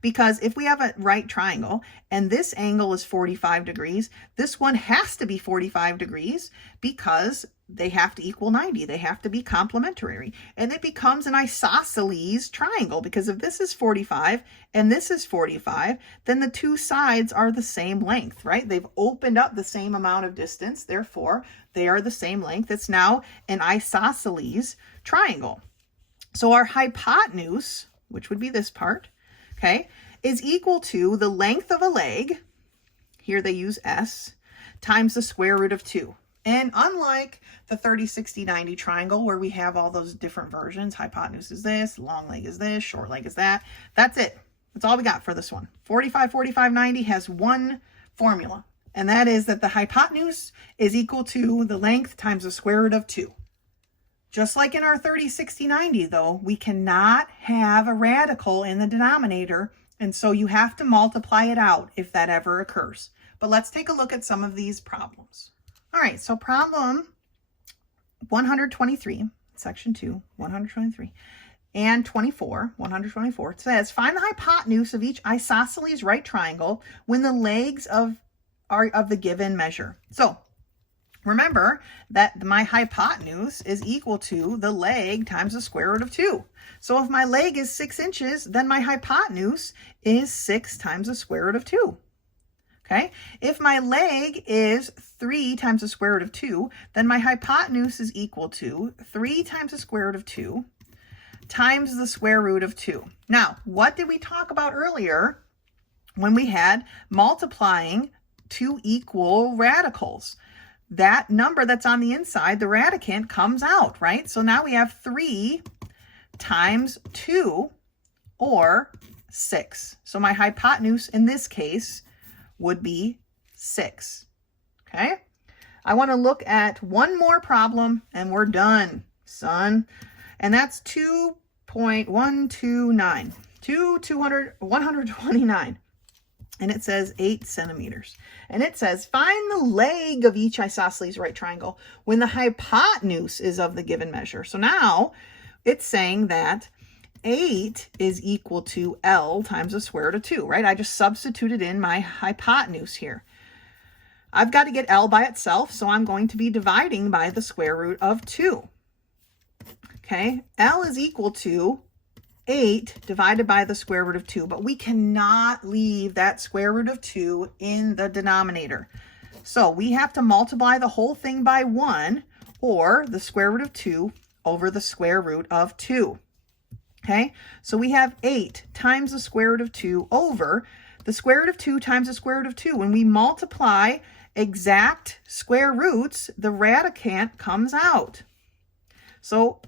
Because if we have a right triangle and this angle is 45 degrees, this one has to be 45 degrees because they have to equal 90. They have to be complementary. And it becomes an isosceles triangle because if this is 45 and this is 45, then the two sides are the same length, right? They've opened up the same amount of distance. Therefore, they are the same length. It's now an isosceles triangle. So our hypotenuse, which would be this part, okay, is equal to the length of a leg, here they use S, times the square root of 2. And unlike the 30, 60, 90 triangle where we have all those different versions, hypotenuse is this, long leg is this, short leg is that, that's it. That's all we got for this one. 45, 45, 90 has one formula, and that is that the hypotenuse is equal to the length times the square root of 2. Just like in our 30, 60, 90, though, we cannot have a radical in the denominator, and so you have to multiply it out if that ever occurs. But let's take a look at some of these problems. All right, so problem 123, section 2, 123, and 124, it says, find the hypotenuse of each isosceles right triangle when the legs are of the given measure. So remember that my hypotenuse is equal to the leg times the square root of 2. So if my leg is 6 inches, then my hypotenuse is 6 times the square root of 2. Okay? If my leg is 3 times the square root of 2, then my hypotenuse is equal to 3 times the square root of 2 times the square root of 2. Now, what did we talk about earlier when we had multiplying two equal radicals? That number that's on the inside, the radicand, comes out, right? So now we have 3 times 2, or 6. So my hypotenuse in this case would be 6, okay? I want to look at one more problem, and we're done, son. And that's 2.129, 129. And it says 8 centimeters. And it says, find the leg of each isosceles right triangle when the hypotenuse is of the given measure. So now it's saying that 8 is equal to L times the square root of 2, right? I just substituted in my hypotenuse here. I've got to get L by itself, so I'm going to be dividing by the square root of 2. Okay, L is equal to 8 divided by the square root of 2, but we cannot leave that square root of 2 in the denominator. So we have to multiply the whole thing by 1, or the square root of 2 over the square root of 2. Okay, so we have 8 times the square root of 2 over the square root of 2 times the square root of 2. When we multiply exact square roots, the radicand comes out. So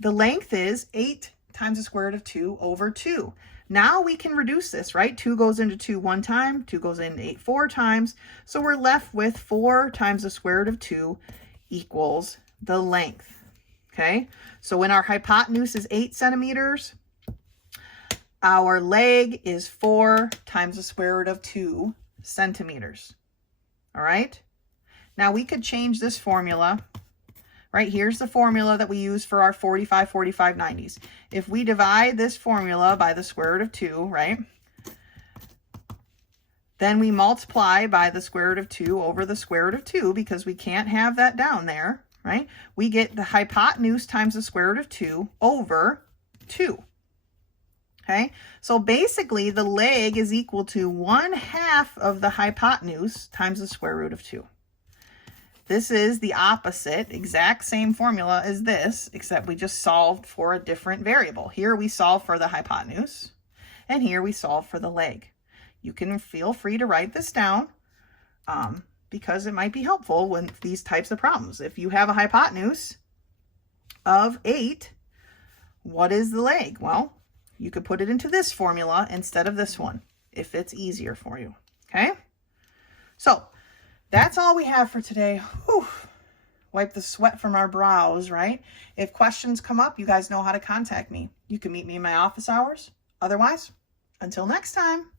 the length is 8 times the square root of 2 over 2. Now we can reduce this, right? 2 goes into 2 one time, 2 goes into 8 4 times. So we're left with 4 times the square root of 2 equals the length. Okay, so when our hypotenuse is 8 centimeters, our leg is 4 times the square root of 2 centimeters. All right, now we could change this formula. Right, here's the formula that we use for our 45, 45, 90s. If we divide this formula by the square root of 2, right, then we multiply by the square root of 2 over the square root of 2 because we can't have that down there, right? We get the hypotenuse times the square root of 2 over 2. Okay, so basically the leg is equal to 1/2 of the hypotenuse times the square root of 2. This is the opposite, exact same formula as this, except we just solved for a different variable. Here we solve for the hypotenuse, and here we solve for the leg. You can feel free to write this down because it might be helpful when these types of problems. If you have a hypotenuse of 8, what is the leg? Well, you could put it into this formula instead of this one if it's easier for you, okay? So that's all we have for today. Whew. Wipe the sweat from our brows, right? If questions come up, you guys know how to contact me. You can meet me in my office hours. Otherwise, until next time.